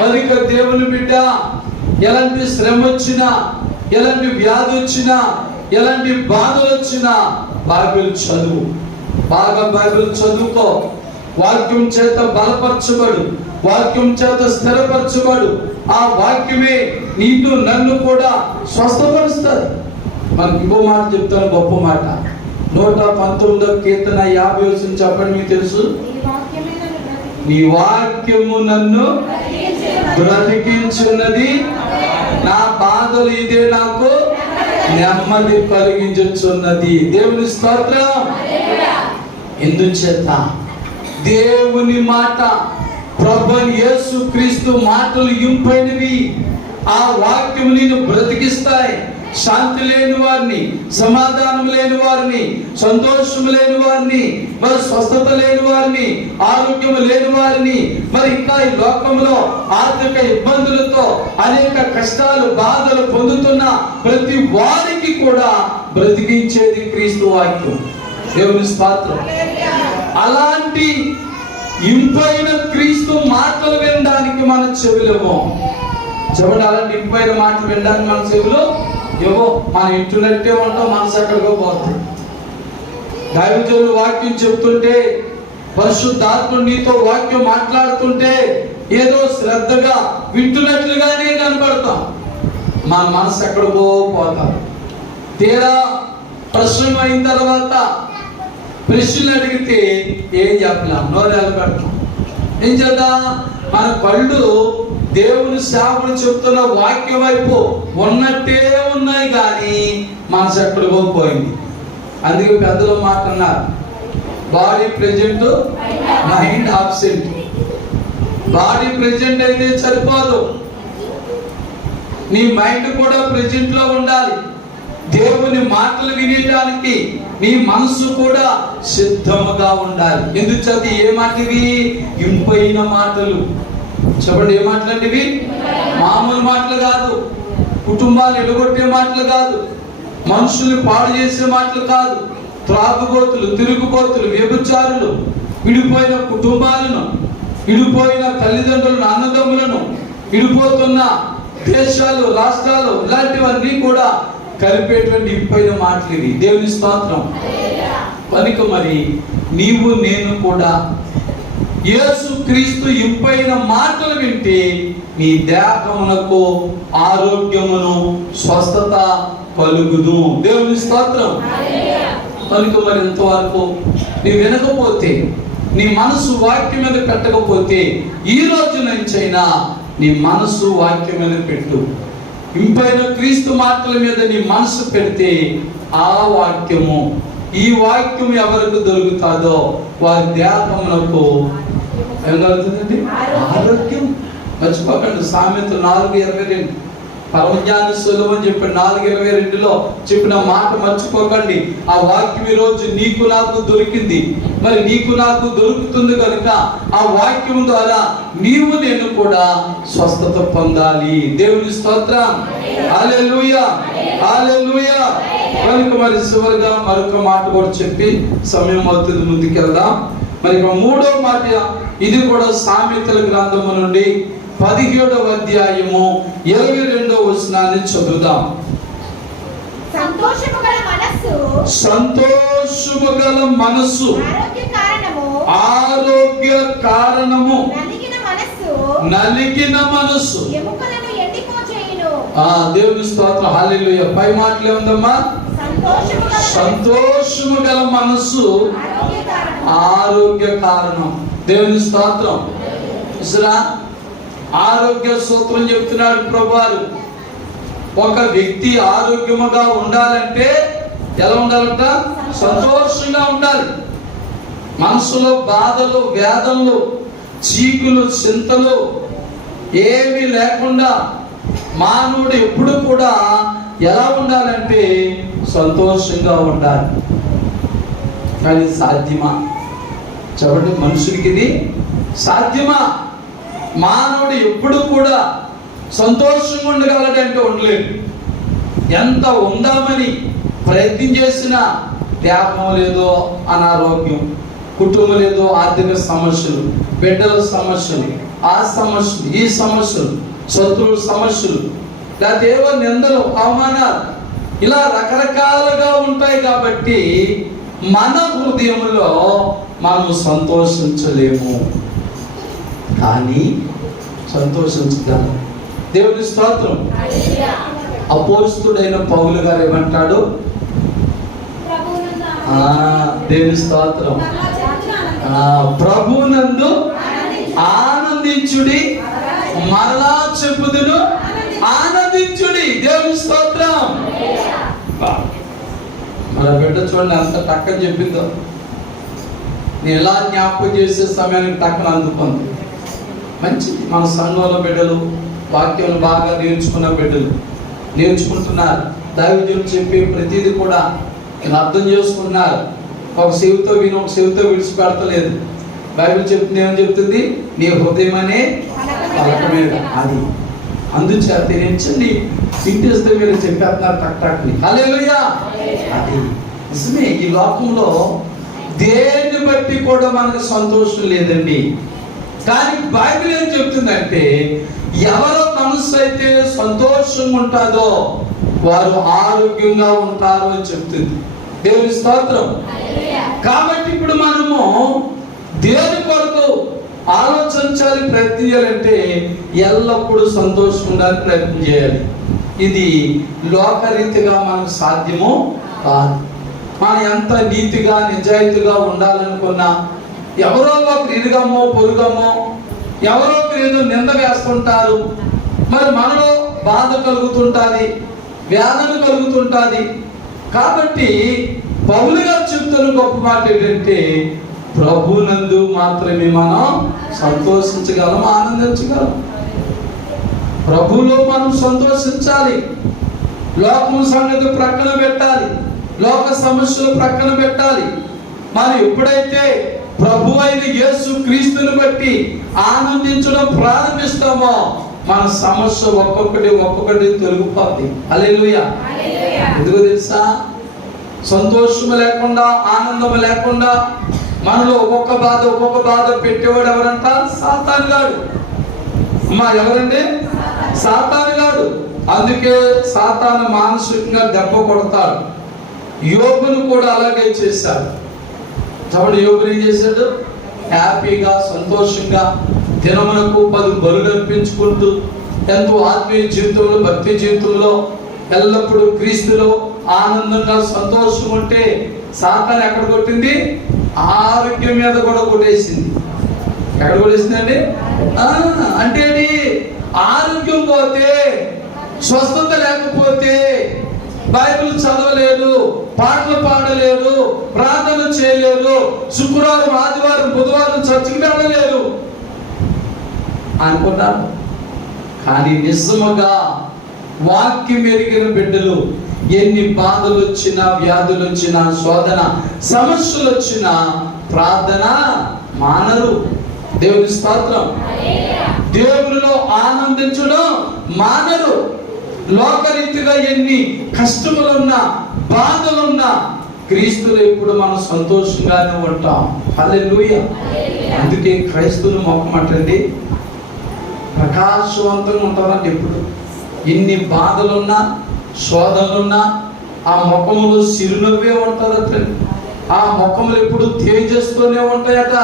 మరిక దేవుని బిడ్డ, ఎలాంటి శ్రమ వచ్చినా, ఎలాంటి వ్యాధి వచ్చినా, ఎలాంటి బాధలు వచ్చినా బైబిల్ చదువు, బాగా బైబిల్ చదువుకో. వాక్యం చేత బలపరచబడు, వాక్యం చేత స్థిరపరచబడు. ఆ వాక్యమే నిన్ను నన్ను కూడా స్వస్థపరుస్తుంది. మనకి ఇంకో మాట చెప్తాను, గొప్ప మాట. 119వ కీర్తన 50 వచనం చెప్పండి. మీకు తెలుసు, నీ వాక్యము నన్ను బ్రతికించున్నది, నా బాధలు ఇదే నాకు నెమ్మది కలిగించున్నది. దేవుని స్తోత్రం. ఎందుచేత దేవుని మాట, ప్రభువైన యేసు క్రీస్తు మాటలు ఇంపైనవి. ఆ వాక్యం నిన్ను బ్రతికిస్తాయి. శాంతి లేని వారిని, సమాధానం లేని వారిని, సంతోషం లేని వారిని, మరి స్వస్థత లేని వారిని, ఆరోగ్యం లేని వారిని, మరి ఇంకా ఈ లోకంలో ఆర్థిక ఇబ్బందులతో అనేక కష్టాలు బాధలు పొందుతున్న ప్రతి వారికి కూడా బ్రతికించేది క్రీస్తు వాక్యం. దేవుని స్తోత్రం. అలాంటి ఇంపైన క్రీస్తు మాటలు వినడానికి మన చెవులేమో చెప్పండి. అలాంటి ఇంపైన మాటలు వినడానికి మన చెవులు ఏవో, మనం ఇంటున్నట్టే ఉంటాం, మనసు ఎక్కడికో పోతుంది. దైవజనులు వాక్యం చెప్తుంటే, పరిశుద్ధాత్ముడు నీతో వాక్యం మాట్లాడుతుంటే ఏదో శ్రద్ధగా వింటున్నట్లుగానే కనబడతాం, మన మనసు ఎక్కడికో పోతాం. తీరా ప్రశ్న అయిన తర్వాత ప్రశ్నలు అడిగితే ఏం చెప్పలేం, నోరేళ్ళు పెడతాం. ఏం చేద్దాం? మన కళ్ళు దేవుని సేవకుడు చెప్తున్న వాక్యం వైపు ఉన్నట్టే ఉన్నాయి, కానీ మనసు ఎక్కడికో పోయింది. అందుకే పెద్దలు మాట్లాడినారు, body present, mind absent. Body present అయితే సరిపోదు, నీ మైండ్ కూడా ప్రెజెంట్ లో ఉండాలి. దేవుని మాటలు వినేటానికి నీ మనసు కూడా సిద్ధముగా ఉండాలి. ఎందుచేత ఏ మాటవి? ఇంపైన మాటలు. చెప్పండి, ఏ మాటలండి ఇవి? మామూలు మాటలు కాదు, కుటుంబాలు ఎడగొట్టే మాటలు కాదు, మనుషుల్ని పాడు చేసే మాటలు కాదు. త్రాగుబోతులు, తిరుగుబోతులు, వ్యభిచారులు, విడిపోయిన కుటుంబాలను, విడిపోయిన తల్లిదండ్రులను, అన్నదమ్ములను, విడిపోతున్న దేశాలు, రాష్ట్రాలు, ఇలాంటివన్నీ కూడా కలిపేటువంటి ఇంపైన మాటలు ఇవి. దేవుని స్తోత్రం. కనుక మరి నీవు నేను కూడా యేసు క్రీస్తు ఇంపైన మాటలు వింటే నీ దేహమునకు ఆరోగ్యమును స్వస్థత కలుగుదు. దేవుని స్తోత్రం. కనుక మరి ఇంతవరకు నీ వినకపోతే, నీ మనసు వాక్యం మీద పెట్టకపోతే, ఈ రోజు నుంచైనా నీ మనసు వాక్యం మీద పెట్టు. ఇంపైన క్రీస్తు మాటల మీద నీ మనసు పెడితే ఆ వాక్యము, ఈ వాక్యం ఎవరికి దొరుకుతాదో వారి దేహమునకు ఏం కలుగుతుందండి? ఆరోగ్యం. మర్చిపోకండి, సామెతలు 4:22 పరమజ్ఞాని సొలొమోను చెప్పిన 4:22లో చెప్పిన మాట మర్చిపోకండి. ఆ వాక్యం ఈరోజు నీకు నాకు దొరికింది, మరి నీకు నాకు దొరుకుతుంది కనుక ఆ వాక్యం ద్వారా నీవు నేను కూడా స్వస్థత పొందాలి. దేవుని స్తోత్రం. హల్లెలూయా, హల్లెలూయా. కనుక మరి చివరిగా మరొక మాట కూడా చెప్పి సమయం అవుతుంది, ముందుకెళ్దాం. మరి మూడో మాట, ఇది కూడా సామెతల గ్రంథము నుండి 17వ అధ్యాయము 22వ వచనాన్ని చదువుదాం. సంతోషము గల మనస్సు ఆరోగ్య కారణము, నలిగిన మనస్సు ఎముకలను ఎండిపోచేయును. దేవుని స్తోత్రం. హల్లెలూయా. పై మాటలు ఏముందమ్మా? సంతోషము గల మనస్సు ఆరోగ్య కారణం. దేవుని స్తోత్రం. చూసారా, ఆరోగ్య సూత్రం చెప్తున్నాడు ప్రభువారు. ఒక వ్యక్తి ఆరోగ్యముగా ఉండాలంటే ఎలా ఉండాలంట? సంతోషంగా ఉండాలి. మనసులో బాధలు, వేదనలు, చీకులు, చింతలు ఏమీ లేకుండా మానవుడు ఎప్పుడు కూడా ఎలా ఉండాలంటే సంతోషంగా ఉండాలి. కానీ సాధ్యమా? చెప్పండి, మనుషులకి ఇది సాధ్యమా? మానవుడు ఎప్పుడు కూడా సంతోషంగా ఉండగలడంటే ఉండలేడు. ఎంత ఉందామని ప్రయత్నం చేసినా దేహం లేదో అనారోగ్యం, కుటుంబం లేదో ఆర్థిక సమస్యలు, బిడ్డల సమస్యలు, ఆ సమస్యలు, ఈ సమస్యలు, శత్రువుల సమస్యలు, లేకపోతే ఏవో నిందలు, అవమానాలు, ఇలా రకరకాలుగా ఉంటాయి. కాబట్టి మన హృదయంలో మనము సంతోషించలేము, కానీ సంతోషించగలం. దేవుని స్తోత్రం. అపోస్తుడైన పౌలు గారు ఏమంటాడు? దేవుని స్తోత్రం. ప్రభునందు ఆనందించుడి, మరలా చెప్పుదును ఆనందించుడి. దేవుని స్తోత్రం. మన బిడ్డ చూడండి అంత టక్కని చెప్పిందో. నేను ఎలా జ్ఞాపకం చేసే సమయానికి టక్కన అందుకుంది. మంచిది. మన సంఘంలో బిడ్డలు వాక్యం బాగా నేర్చుకున్న బిడ్డలు నేర్చుకుంటున్నారు. దైవజనులు చెప్పి ప్రతిదీ కూడా నేను అర్థం చేసుకుంటున్నారు. ఒక చెవితో విని ఒక చెవితో విడిచిపెడతలేదు. బైబిల్ చెప్తుంది, ఏమని చెప్తుంది? నీ హృదయం అనే పలక మీద. అది అందుచేత నేర్చండి ఇంటిస్తే మీరు చెప్పేస్తున్నారు టక్ టక్ని. హల్లెలూయా. అది నిజమే. ఈ లోకంలో దేన్ని బట్టి కూడా మనకు సంతోషం లేదండి. కానీ బైబిల్ ఏం చెప్తుందంటే ఎవరో మనసు అయితే సంతోషంగా ఉంటుందో వారు ఆరోగ్యంగా ఉంటారు అని చెప్తుంది. దేవుని స్తోత్రం. కాబట్టి ఇప్పుడు మనము దేని కొరకు ఆలోచించాలి, ప్రయత్నం చేయాలంటే ఎల్లప్పుడూ సంతోషంగా ప్రయత్నం చేయాలి. ఇది లోకరీతిగా మనకు సాధ్యము కాదు. మనం ఎంత నీతిగా నిజాయితీగా ఉండాలనుకున్నా ఎవరో ఒకరు ఇరుగమో పొరుగమో ఎవరో ఒకరు ఏదో నింద వేస్తుంటారు. మరి మనలో బాధ కలుగుతుంటుంది, వేదన కలుగుతుంటుంది. కాబట్టి పౌలు గారు చెప్తున్న గొప్ప మాట ఏంటంటే ప్రభునందు మాత్రమే మనం సంతోషించగలం, ఆనందించగలం. ప్రభువులో మనం సంతోషించాలి. లోకం సంగతి ప్రక్కన పెట్టాలి, లోక సమస్యలు ప్రక్కన పెట్టాలి. మనం ఎప్పుడైతే ప్రభు అయిన యేసు క్రీస్తుని బట్టి ఆనందించడం ప్రారంభిస్తామో మన సమస్య ఒక్కొక్కటి తొలగిపోతుంది. హల్లెలూయా. ఎందుకో తెలుసా? సంతోషము లేకుండా, ఆనందము లేకుండా మనలో ఒక్కొక్క బాధ పెట్టేవాడు ఎవరంట? సాతాను గాడు. అమ్మా, ఎవరండి? సాతాను గాడు. అందుకే సాతాను మానసికంగా దెబ్బ కొడతాడు. యోబును కూడా అలాగే చేశాడు. కాబట్టి యోబును ఏం చేశాడు? హ్యాపీగా, సంతోషంగా దినమునకు 10 బలులు అర్పించుకుంటూ ఎంతో ఆత్మీయ జీవితంలో, భక్తి జీవితంలో ఎల్లప్పుడూ క్రీస్తులో ఆనందంగా సంతోషం ఉంటే సాతాను ఎక్కడ కొట్టింది? ఆరోగ్యం మీద కూడా కొట్టేసింది. ఎక్కడ కొట్టేసిందండి? అంటే ఆరోగ్యం పోతే, స్వస్థత లేకపోతే, బైబిల్ చదవలేదు, పాటలు పాడలేదు, ప్రార్థన చేయలేదు, శుక్రవారం ఆదివారం బుధవారం చర్చికి వెళ్ళలేదు అనుకున్నారు. కానీ నిజముగా వాక్యం ఎరిగిన బిడ్డలు ఎన్ని బాధలు వచ్చినా, వ్యాధులు వచ్చినా, శోధన సమస్యలు వచ్చినా ప్రార్థన మానరు. దేవుని స్తోత్రం. దేవునిలో ఆనందించడం మానరు. లోకరీతిగా ఎన్ని కష్టములున్నా, బాధలున్నా క్రీస్తులో ఎప్పుడు మనం సంతోషంగానే ఉంటాం. హల్లెలూయా. అందుకే క్రైస్తువుల ముఖం అంటండి ప్రకాశవంతంగా ఉంటారంటే ఎప్పుడు ఎన్ని బాధలున్నా, శోధనలున్నా ఆ ముఖములో చిరునవ్వే ఉంటుందట. ఆ ముఖములు ఎప్పుడు తేజస్తూనే ఉంటాయట.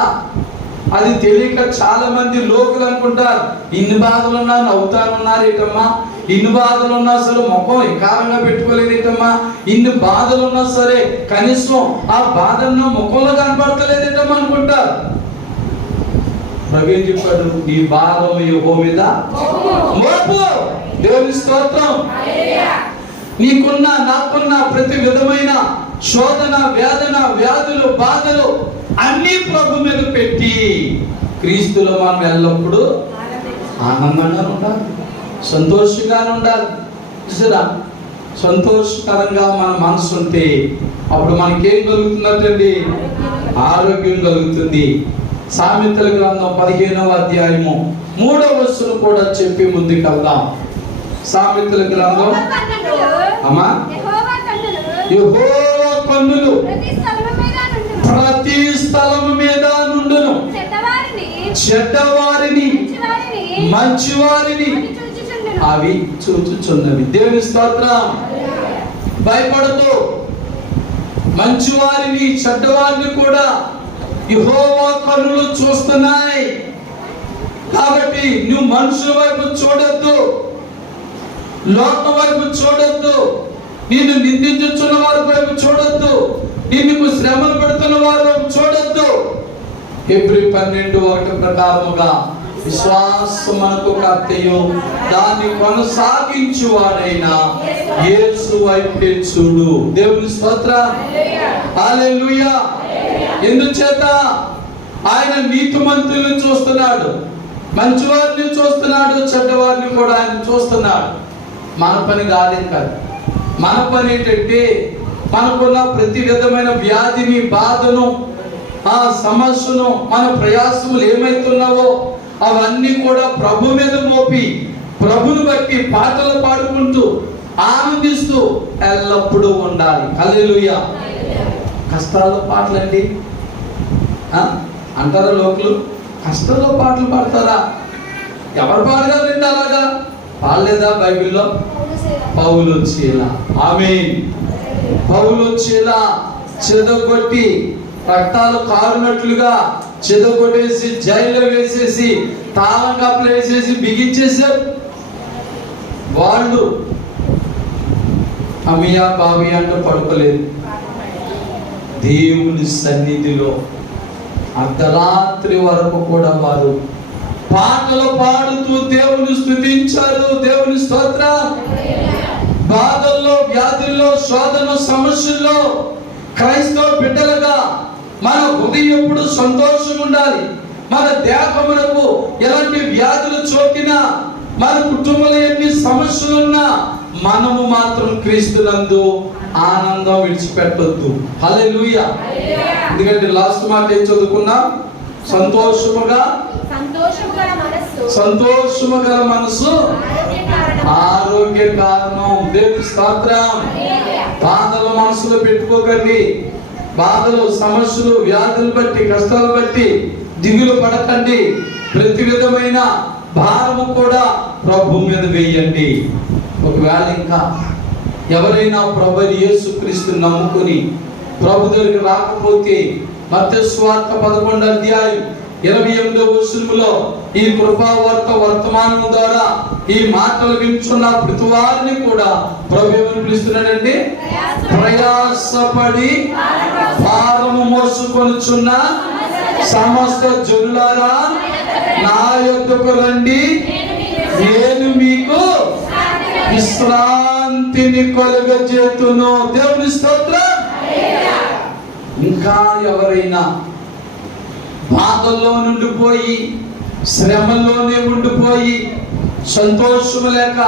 అది తెలియక చాలా మంది లోకులు అనుకుంటారు, ఇన్ని బాధలున్నా నవ్వుతానున్నారు ఏటమ్మా, ఇన్ని బాధలున్నా సరే ముఖం వికారంగా పెట్టుకోలేదు ఏటమ్మా, ఇన్ని బాధలున్నా సరే కనీసం ఆ బాధన్న ముఖంలో కనపడతలేదు ఏటమ్మా అనుకుంటారు. ప్రభు ఏం చెప్పాడు? నీ భారం యెహోవా మీద మోపు. దేవుని స్తోత్రం. నీకున్న నాకున్న ప్రతి విధమైన శోధన, వేదన, వ్యాధులు, బాధలు అన్ని ప్రభు మీద పెట్టి క్రీస్తులో మనం ఎల్లప్పుడూ ఆనందంగా ఉండాలి, సంతోషంగా ఉండాలి. చూసారా, సంతోషకరంగా మన మనసు ఉంటే అప్పుడు మనకేం కలుగుతుందంటండి? ఆరోగ్యం కలుగుతుంది. సామెతల గ్రంథం 15వ అధ్యాయము 3వ వచనం కూడా చెప్పి ముందుకు వెళ్దాం. సామెతల గ్రంథం అమ్మా, యెహోవా కన్నులు ప్రతి స్థలము మీద నుండును, చెడ్డవారిని మంచివారిని అవి చూచుచున్నవి. దేవుని స్తోత్రం. భయపడుతూ మంచివారిని చెడ్డవారిని కూడా యెహోవా కన్నులు చూస్తున్నాయి. కాబట్టి నువ్వు మనుషుల వైపు చూడొద్దు, లోకం వైపు చూడొద్దు, నిన్ను నిందించుచున్న వారి వైపు చూడొద్దు, నిన్ను శ్రమలు పెడుతున్న వారి వైపు చూడొద్దు. హెబ్రీ 12:1 ప్రకారముగా విశ్వాసమునకు కర్తయు దాన్ని కొనసాగించువాడైన యేసు వైపే చూడు. దేవుని స్తోత్రం. హల్లెలూయా. ఎందుచేత ఆయన నీతిమంతులను చూస్తున్నాడు, మంచివారిని చూస్తున్నాడు, చెడ్డవారిని కూడా ఆయన చూస్తున్నాడు. మన పని కాదేం కాదు. మన పని ఏంటంటే మనకున్న ప్రతి విధమైన వ్యాధిని, బాధను, ఆ సమస్యను, మన ప్రయాసములు ఏమైతున్నావో అవన్నీ కూడా ప్రభు మీద మోపి ప్రభుని బట్టి పాటలు పాడుకుంటూ ఆనందిస్తూ ఎల్లప్పుడూ ఉండాలి. హల్లెలూయా. కష్టాల్లో పాటలండి అంటారా లోకులు? కష్టాల్లో పాటలు పాడతారా? ఎవరు పాడగలరండి అలాగా? పాడలేదా బైబిల్లో? పౌలు వచ్చేలా, ఆమేన్. పౌలు వచ్చేలా చెదగొట్టి రక్తాలు కారునట్లుగా చెదగొట్టేసి జైల్లో వేసేసి తాళం కప్పులు వేసేసి బిగించేశారు. వాళ్ళు అమియా బాబీ అంటూ పడుకోలేదు. దేవుని సన్నిధిలో అర్ధరాత్రి వరకు కూడా వారు పాటలు పాడుతూ దేవుని స్తుతించారు. దేవుని స్తోత్రం. బాధల్లో, వ్యాధుల్లో, శోధన సమస్యల్లో క్రైస్తవ బిడ్డలుగా మన హృదయం ఎప్పుడు సంతోషంగా ఉండాలి. మన దేహములకు ఎలాంటి వ్యాధులు సోకినా, మన కుటుంబంలో ఎన్ని సమస్యలున్నా మనము మాత్రం క్రీస్తునందు ఆనందం విడిచిపెట్టొద్దు. హల్లెలూయా. ఎందుకంటే లాస్ట్ మాట ఏం చదువుకున్నాం? సంతోషముగా సంతోషము గల మనసు ఆరోగ్య కారణం. దేవుని స్తోత్రం. బాధలు మనసులో పెట్టుకోకండి. బాధలు, సమస్యలు, వ్యాధులు బట్టి, కష్టాలు బట్టి దిగులు పడకండి. ప్రతి విధమైన భారము కూడా ప్రభు మీద వేయండి. ఒకవేళ ఇంకా ఎవరైనా ప్రభు యేసుక్రీస్తు నమ్ముకుని ప్రభు దగ్గరికి రాకపోతే మత్తయి సువార్త 11వ అధ్యాయం 28వ వచనములో ఈ కృపావార్త వర్తమానం ద్వారా ఈ మాటలు వింటున్న ప్రతి వారిని కూడా ప్రభు ఏమని పిలుస్తున్నాడండి? ప్రయాసపడి భారము మోసుకొనుచున్న సమస్త జనులారా నా యొద్దకు రండి, నేను మీకు విశ్రాంతిని కలుగజేతును. దేవుని స్తోత్రం. ఇంకా ఎవరైనా బాధల్లో నుండిపోయి, శ్రమల్లోనే ఉండిపోయి, సంతోషం లేక,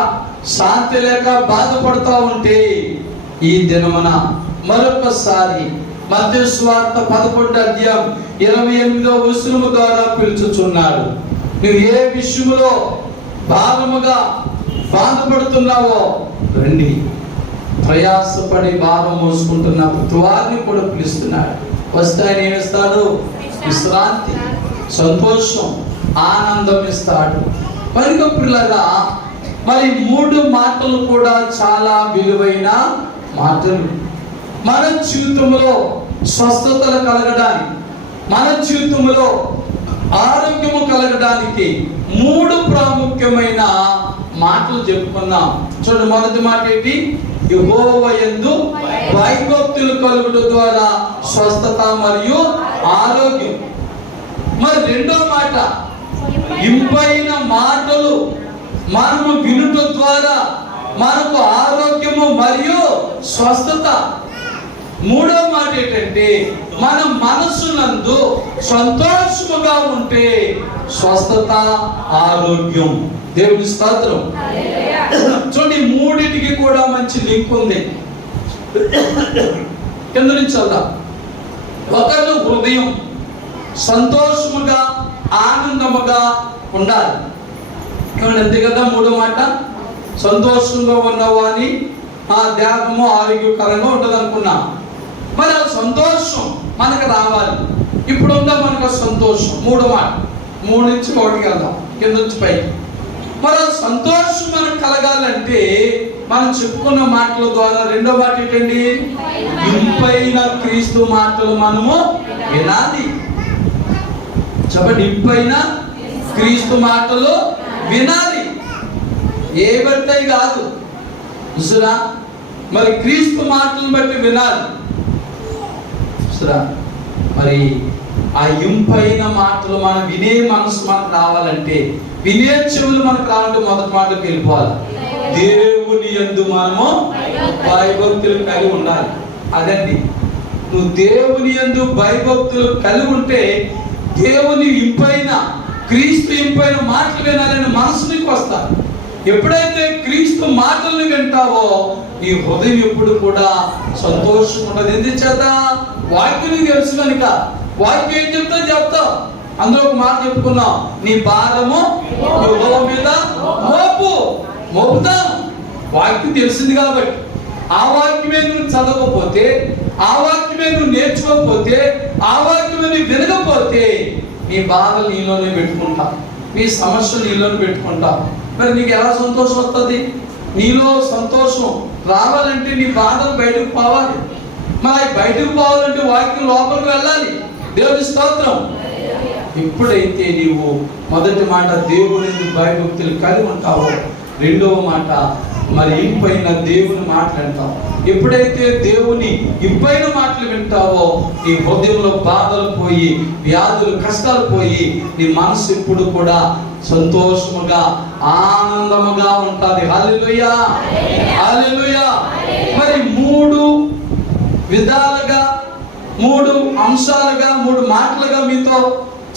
శాంతి లేక బాధపడతా ఉంటే ఈ దినమున మరొకసారి మత్తయి సువార్త 11:28 ద్వారా పిలుచుచున్నాడు. నువ్వు ఏ విషయంలో భారముగా బాధపడుతున్నావో రండి. ప్రయాసపడి భారం మోసుకుంటున్న ప్రతి వారిని కూడా పిలుస్తున్నాడు. వస్తే ఆయన ఏమిస్తాడు? విశ్రాంతి, సంతోషం, ఆనందం ఇస్తాడు. కనుక పిల్లగా మరి 3 మాటలు కూడా చాలా విలువైన మాటలు. మన జీవితంలో స్వస్థతలు కలగడానికి, మన జీవితంలో ఆరోగ్యము కలగడానికి 3 ప్రాముఖ్యమైన మాటలు చెప్పుకున్నాం. చూడండి, మొదటి మాట ఏంటి? యెహోవా యందు భయభక్తులు కలుగుట ద్వారా స్వస్థత మరియు ఆరోగ్యం. మరి రెండో మాట, ఇంపైన మాటలు మనము వినుట ద్వారా మనకు ఆరోగ్యము మరియు స్వస్థత. మూడో మాట ఏంటంటే, మన మనస్సునందు సంతోషముగా ఉంటే స్వస్థత, ఆరోగ్యం. దేవుని స్తోత్రం. చూడండి, మూడింటికి కూడా మంచి లింక్ ఉంది. కింద నుంచి చదువుదాం. ఒకరు హృదయం సంతోషముగా, ఆనందముగా ఉండాలి. అంతే కదా. మూడో మాట, సంతోషంగా ఉన్నవాని ఆ దేహము ఆరోగ్యకరంగా ఉంటుంది అనుకున్నా. మరి ఆ సంతోషం మనకు రావాలి. ఇప్పుడు ఉందా మనకు సంతోషం? మూడో మాట, 3 నుంచి 1 వెళ్దాం, కింద నుంచి పైకి. మరి ఆ సంతోషం మనకు కలగాలంటే మనం చెప్పుకున్న మాటల ద్వారా రెండో మాట ఏంటండి? ఇంపైన క్రీస్తు మాటలు మనము వినాలి. చెప్పండి, ఇంపైన క్రీస్తు మాటలు వినాలి. ఏ బట్టాయి కాదు, చూసారా? మరి క్రీస్తు మాటలను బట్టి వినాలి. చూసారా? మరి ఆ ఇంపైన మాటలు మనం వినే మనసు మనకు రావాలంటే, వినే చెవులు మనకు రావాలంటే మొదటి మాటలకు వెళ్ళిపోవాలి. దేవుని యందు మనము భయభక్తులు కలిగి ఉండాలి. అదండి, నువ్వు దేవుని యందు భయభక్తులు కలిగి ఉంటే దేవుని ఇంపైన, క్రీస్తు ఇంపైన మాటలు వినాలని మనసు నీకు వస్తాయి. ఎప్పుడైతే క్రీస్తు మాటలను వింటావో నీ హృదయం ఎప్పుడు కూడా సంతోషం ఉండదు. ఎందుచేత? వాక్యం నీకు తెలుసు కనుక. వాక్యం ఏం చెప్తా చెప్తావు. అందులో ఒక మాట చెప్పుకున్నాం, నీ భారము యెహోవా మీద మోపుతాను. వాక్యం తెలిసింది కాబట్టి ఆ వాక్యమే నువ్వు చదవకపోతే, ఆ వాక్యమే నువ్వు నేర్చుకోకపోతే, ఆ వాక్యమే నువ్వు వినకపోతే నీ బాధలు నీలోనే పెట్టుకుంటావు, నీ సమస్యలు నీలోనే పెట్టుకుంటావు. మరి నీకు ఎలా సంతోషం వస్తుంది? నీలో సంతోషం రావాలంటే నీ బాధలు బయటకు పోవాలి. మరి బయటకు పోవాలంటే వాక్యం లోపలికి వెళ్ళాలి. దేవుని స్తోత్రం. ఎప్పుడైతే నీవు మొదటి మాట దేవుని భయభక్తులు కలిగి ఉంటావో, రెండవ మాట మరి ఇంపైన దేవుని మాటలు వింటావు. ఎప్పుడైతే దేవుని ఇంపైన మాటలు వింటావో నీ హృదయంలో బాధలు పోయి, వ్యాధులు, కష్టాలు పోయి, నీ మనసు ఎప్పుడు కూడా సంతోషముగా, ఆనందముగా ఉంటుంది. హల్లెలూయా, హల్లెలూయా. మరి 3 విధాలుగా, 3 అంశాలుగా, 3 మాటలుగా మీతో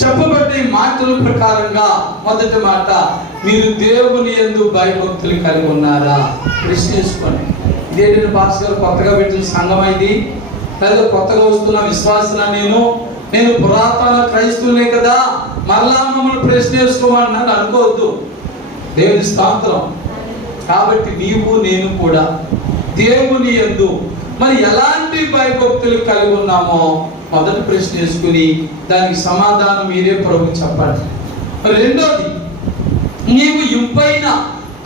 చెప్పబడ్డ మాటల ప్రకారంగా మొదటి మాట, మీరు దేవుని యందు భయభక్తులు కలిగి ఉన్నారా? ప్రశ్నించుకోండి. ఇదేంటంటే పాస్ గారు కొత్తగా పెట్టిన సంఘం ఇది, లేదా కొత్తగా వస్తున్న విశ్వాసన నేను పురాతన క్రైస్తవులే కదా, మరలా మమ్మల్ని ప్రశ్న వేసుకోమన్నాను అనుకోవద్దు. దేవుని స్తోత్రం. కాబట్టి నీవు నేను కూడా దేవుని యందు మరి ఎలాంటి భయభక్తులు కలిగి ఉన్నామో మొదటి ప్రశ్న వేసుకుని దానికి సమాధానం మీరే ప్రభు చెప్పండి. రెండోది, నీవు ఇంపైన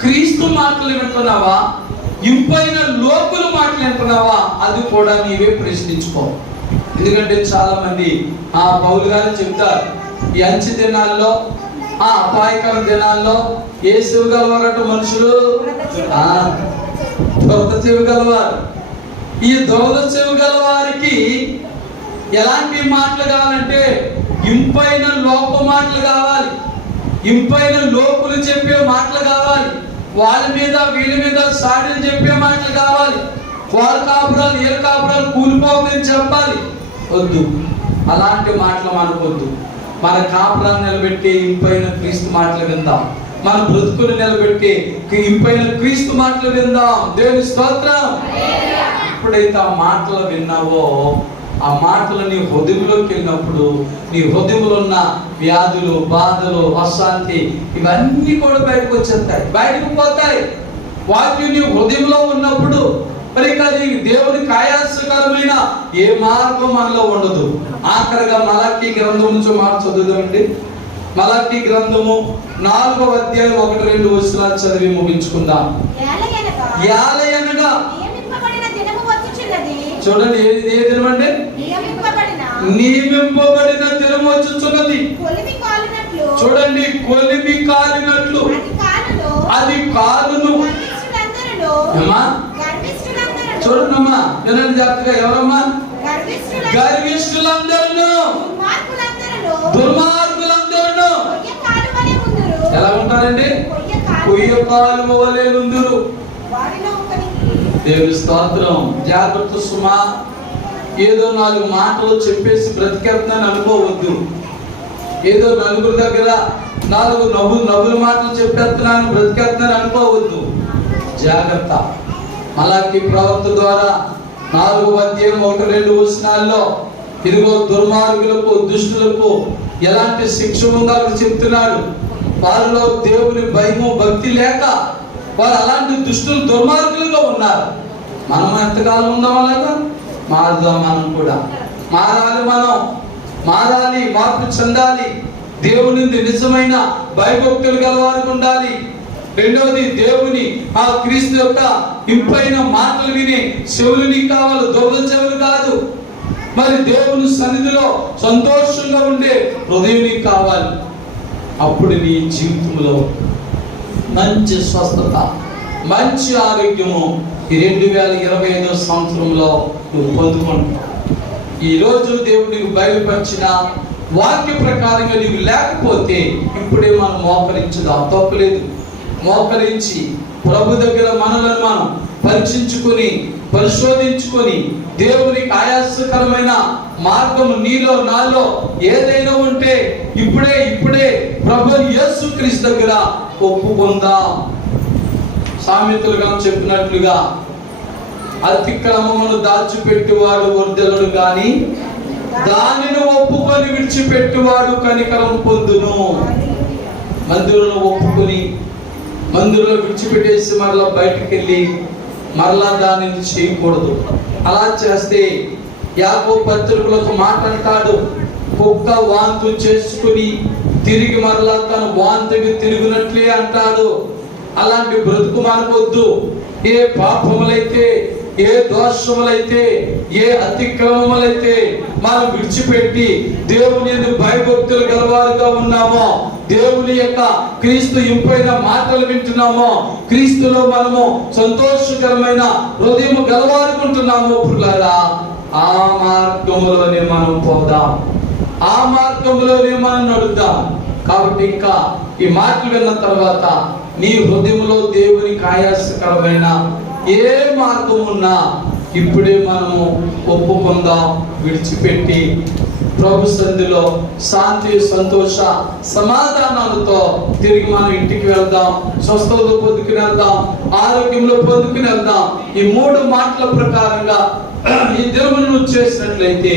క్రీస్తు మాటలు వింటున్నావా, ఇంపైన లోకుల మాటలు వింటున్నావా? అది కూడా నీవే ప్రశ్నించుకో. ఎందుకంటే చాలా మంది పౌలు గారు చెప్తారు, ఈ అంచె దినాల్లో, అపాయకర దినాల్లో ఏ చెవి గలవారట మనుషులు? దురద చెవి గలవారు. ఈ దురద చెవి గలవారికి ఎలాంటి మాటలు కావాలంటే ఇంపైన లోక మాటలు కావాలి. ఇంపైన లోకులు చెప్పే మాటలు కావాలి. వాళ్ళ మీద వీళ్ళ మీద సాడీలు చెప్పే మాటలు కావాలి. వాళ్ళ కాపురాలు వీళ్ళ కాపురాలు కూలిపోవని చెప్పాలి. వద్దు, అలాంటి మాటలు మనకొద్దు. మన కాపురాన్ని నిలబెట్టి ఇంపైన క్రీస్తు మాటలు విందాం. మన బ్రతుకుని నిలబెట్టి ఇంపైన క్రీస్తు మాటలు విందాం. దేవుని స్తోత్రం. ఎప్పుడైతే ఆ మాటలు విన్నావో, ఆ మాటలు నీ హృదయంలోకి వెళ్ళినప్పుడు నీ హృదయంలో ఉన్న వ్యాధులు, బాధలు, అశాంతి ఇవన్నీ కూడా బయటకు వచ్చేస్తాయి, బయటకు పోతాయి. వాక్యం నీ హృదయంలో ఉన్నప్పుడు మరి అది దేవునికి ఆయాసకరమైన ఏ మార్గం మనలో ఉండదు. ఆఖరిగా మలాకీ గ్రంథం నుంచి మాట చదువుదామండి. మలాకీ గ్రంథము 4వ అధ్యాయం 1-2 వచనాలు చదివి ముగించుకుందాం. యాలయనగా చూడండి, ఏ దినం అండి? నియమింపబడిన దినం వచ్చుచున్నది. చూడండి, కొలిమి కాలినట్లు అది కాలును. చూడండమ్మా, వినండి జాగ్రత్తగా. ఎవరమ్మా? గర్విష్ఠులందరూ, దుర్మార్గులందరూ ఎలా ఉంటారండి? కొయ్య కాలువ వలె నుందురు. దేవుని స్తోత్రం. జాగ్రత్త సుమా. ఏదో 4 మాటలు చెప్పేసి బ్రతికేస్తున్నాను అనుకోవద్దు. ఏదో నలుగురు దగ్గర 4 నవ్వుల మాటలు చెప్పేస్తున్నాను బ్రతికేస్తున్నాను అనుకోవద్దు. జాగ్రత్త. మలాకీ ప్రవక్త ద్వారా 4వ అధ్యాయం 1-2 వచనాల్లో ఇదిగో దుర్మార్గులకు, దుష్టులకు ఎలాంటి శిక్ష ఉందో అక్కడ చెప్తున్నాడు. వారిలో దేవుని భయము, భక్తి లేక వారు అలాంటి దుష్టులు, దుర్మార్గులుగా ఉన్నారు. మనం ఎంతకాలం ఉందాం అలాగా? మారుదాం. మనం కూడా మారాలి. మనం మారాలి, మార్పు చెందాలి. దేవుని నిజమైన భయభక్తులు గలవారికి ఉండాలి. రెండవది, దేవుని ఆ క్రీస్తు యొక్క ఇంపైన మాటలు విని చెవులు నీకు కావాలి, దొంగ చెవులు కాదు. మరి దేవుని సన్నిధిలో సంతోషంగా ఉండే హృదయం నీకు కావాలి. అప్పుడు నీ జీవితంలో మంచి స్వస్థత, మంచి ఆరోగ్యము ఈ 2025వ సంవత్సరంలో నువ్వు పొందుకుంటావు. ఈరోజు దేవుడు నీకు బయలుపరిచిన వాక్య ప్రకారంగా నీవు లేకపోతే ఇప్పుడే మనం మోకరించుదాం, తప్పలేదు. మోకరించి ప్రభు దగ్గర మనలను మనం పరీక్షించుకొని, పరిశోధించుకొని దేవునికి ఆయాసకరమైన మార్గము నీలో నాలో ఏదైనా ఉంటే ఇప్పుడే ప్రభు యేసుక్రీస్తు దగ్గర ఒప్పుకుందాం. సామెతలుగా చెప్పినట్లుగా అతిక్రమమును దాచిపెట్టువాడు వర్ధలుడు గాని దానిని ఒప్పుకొని విడిచిపెట్టువాడు కనికరం పొందును. మందిరంలో ఒప్పుకొని మందిరంలో విడిచిపెట్టేసి మరలా బయటికి వెళ్ళి మరలా దానిని చేయకూడదు. అలా చేస్తే యాకోబు పత్రికలకు మాట అంటాడు, కుక్క వాంతు చేసుకుని తిరిగి మరలా తన వాంతికి తిరిగినట్లే అంటాడు. అలాంటి బ్రతుకు మనకొద్దు. ఏ పాపములైతే, ఏ దోషములైతే, ఏ అతిక్రమములైతే మనం విడిచిపెట్టి దేవుని భయభక్తులు గలవారుగా ఉన్నామో, దేవుని యొక్క క్రీస్తు ఇంపైన మాటలు వింటున్నామో, క్రీస్తులో మనము సంతోషకరమైన హృదయం గలవారుకుంటున్నామో, పురులారా ఆ మార్గములోనే మనం పోదాం, ఆ మార్గంలోనే మనం నడుద్దాం. కాబట్టి ఇంకా ఈ మాటలు విన్న తర్వాత నీ హృదయంలో దేవునికి ఆయాసకరమైన ఏ మార్గం ఉన్నా ఇప్పుడే మనము ఒప్పుకుందాం. విడిచిపెట్టి ప్రభు సన్నిధిలో శాంతి, సంతోష, సమాధానాలతో తిరిగి మనం ఇంటికి వెళ్దాం. స్వస్థతలో పొందుకుని వెళ్దాం, ఆరోగ్యంలో పొందుకుని వెళ్దాం. ఈ 3 మాటల ప్రకారంగా ఈ దినమును నువ్వు చేసినట్లయితే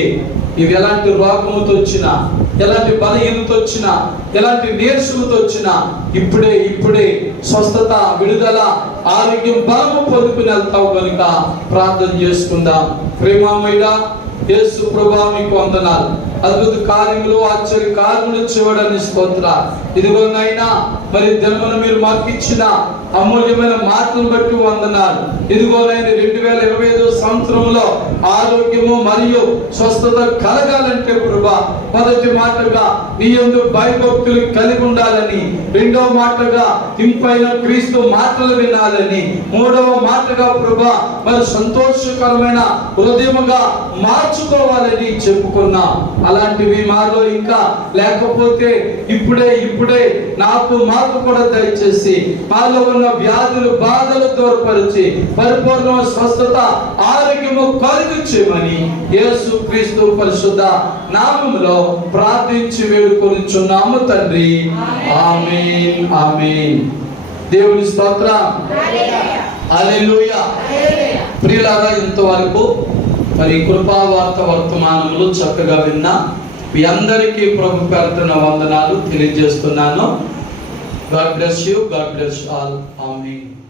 ఇవి ఎలాంటి రోగముతో వచ్చినా, ఎలాంటి బలహీనత వచ్చినా, ఎలాంటి నీరసముతో వచ్చినా ఇప్పుడే స్వస్థత, విడుదల, ఆరోగ్యం, బలము పొందుకుని వెళ్తావు కనుక ప్రార్థన చేసుకుందాం. ప్రేమమయ్యా యేసు ప్రభువా మీకు వందనాలు. అద్భుత కార్యములు, ఆశ్చర్య కార్యములు చేయడానికి స్తోత్రాలు. ఇదిగో నాయనా, మరి దినమున మీరు మాకు ఇచ్చిన అమూల్యమైన మాటలను బట్టి వందనాలు. ఇదిగో నాయన 2025 సంవత్సరంలో ఆరోగ్యము మరియు స్వస్థత కలగాలంటే ప్రభా, మొదటి మాటగా నీ యందు భయభక్తులు కలిగి ఉండాలని, రెండవ మాటగా ఇంపైన క్రీస్తు మాటలు వినాలని, మూడవ మాటగా ప్రభా మరి సంతోషకరమైన హృదయముగా మార్చుకోవాలని చెప్పుకున్నాం. అలాంటివి మాలో ఇంకా లేకపోతే ఇప్పుడే మాకు కూడా దయచేసి మాలో ఉన్న వ్యాధులు బాధలు దూరపరిచి పరిపూర్ణ స్వస్థత ఆరోగ్యము కలుగచేయమని యేసు క్రీస్తు పరిశుద్ధ నామములో ప్రార్థించి వేడుకొనుచున్నాము తండ్రి. ఆమేన్ ఆమేన్. దేవుని స్తోత్రం. హల్లెలూయా. ప్రియులారా, ఇంతవరకు మరి కృపావార్త వర్తమానములు చక్కగా విన్నా మీ అందరికీ ప్రభు పేరున వందనాలు తెలియజేస్తున్నాను. God bless you. God bless all. Amen.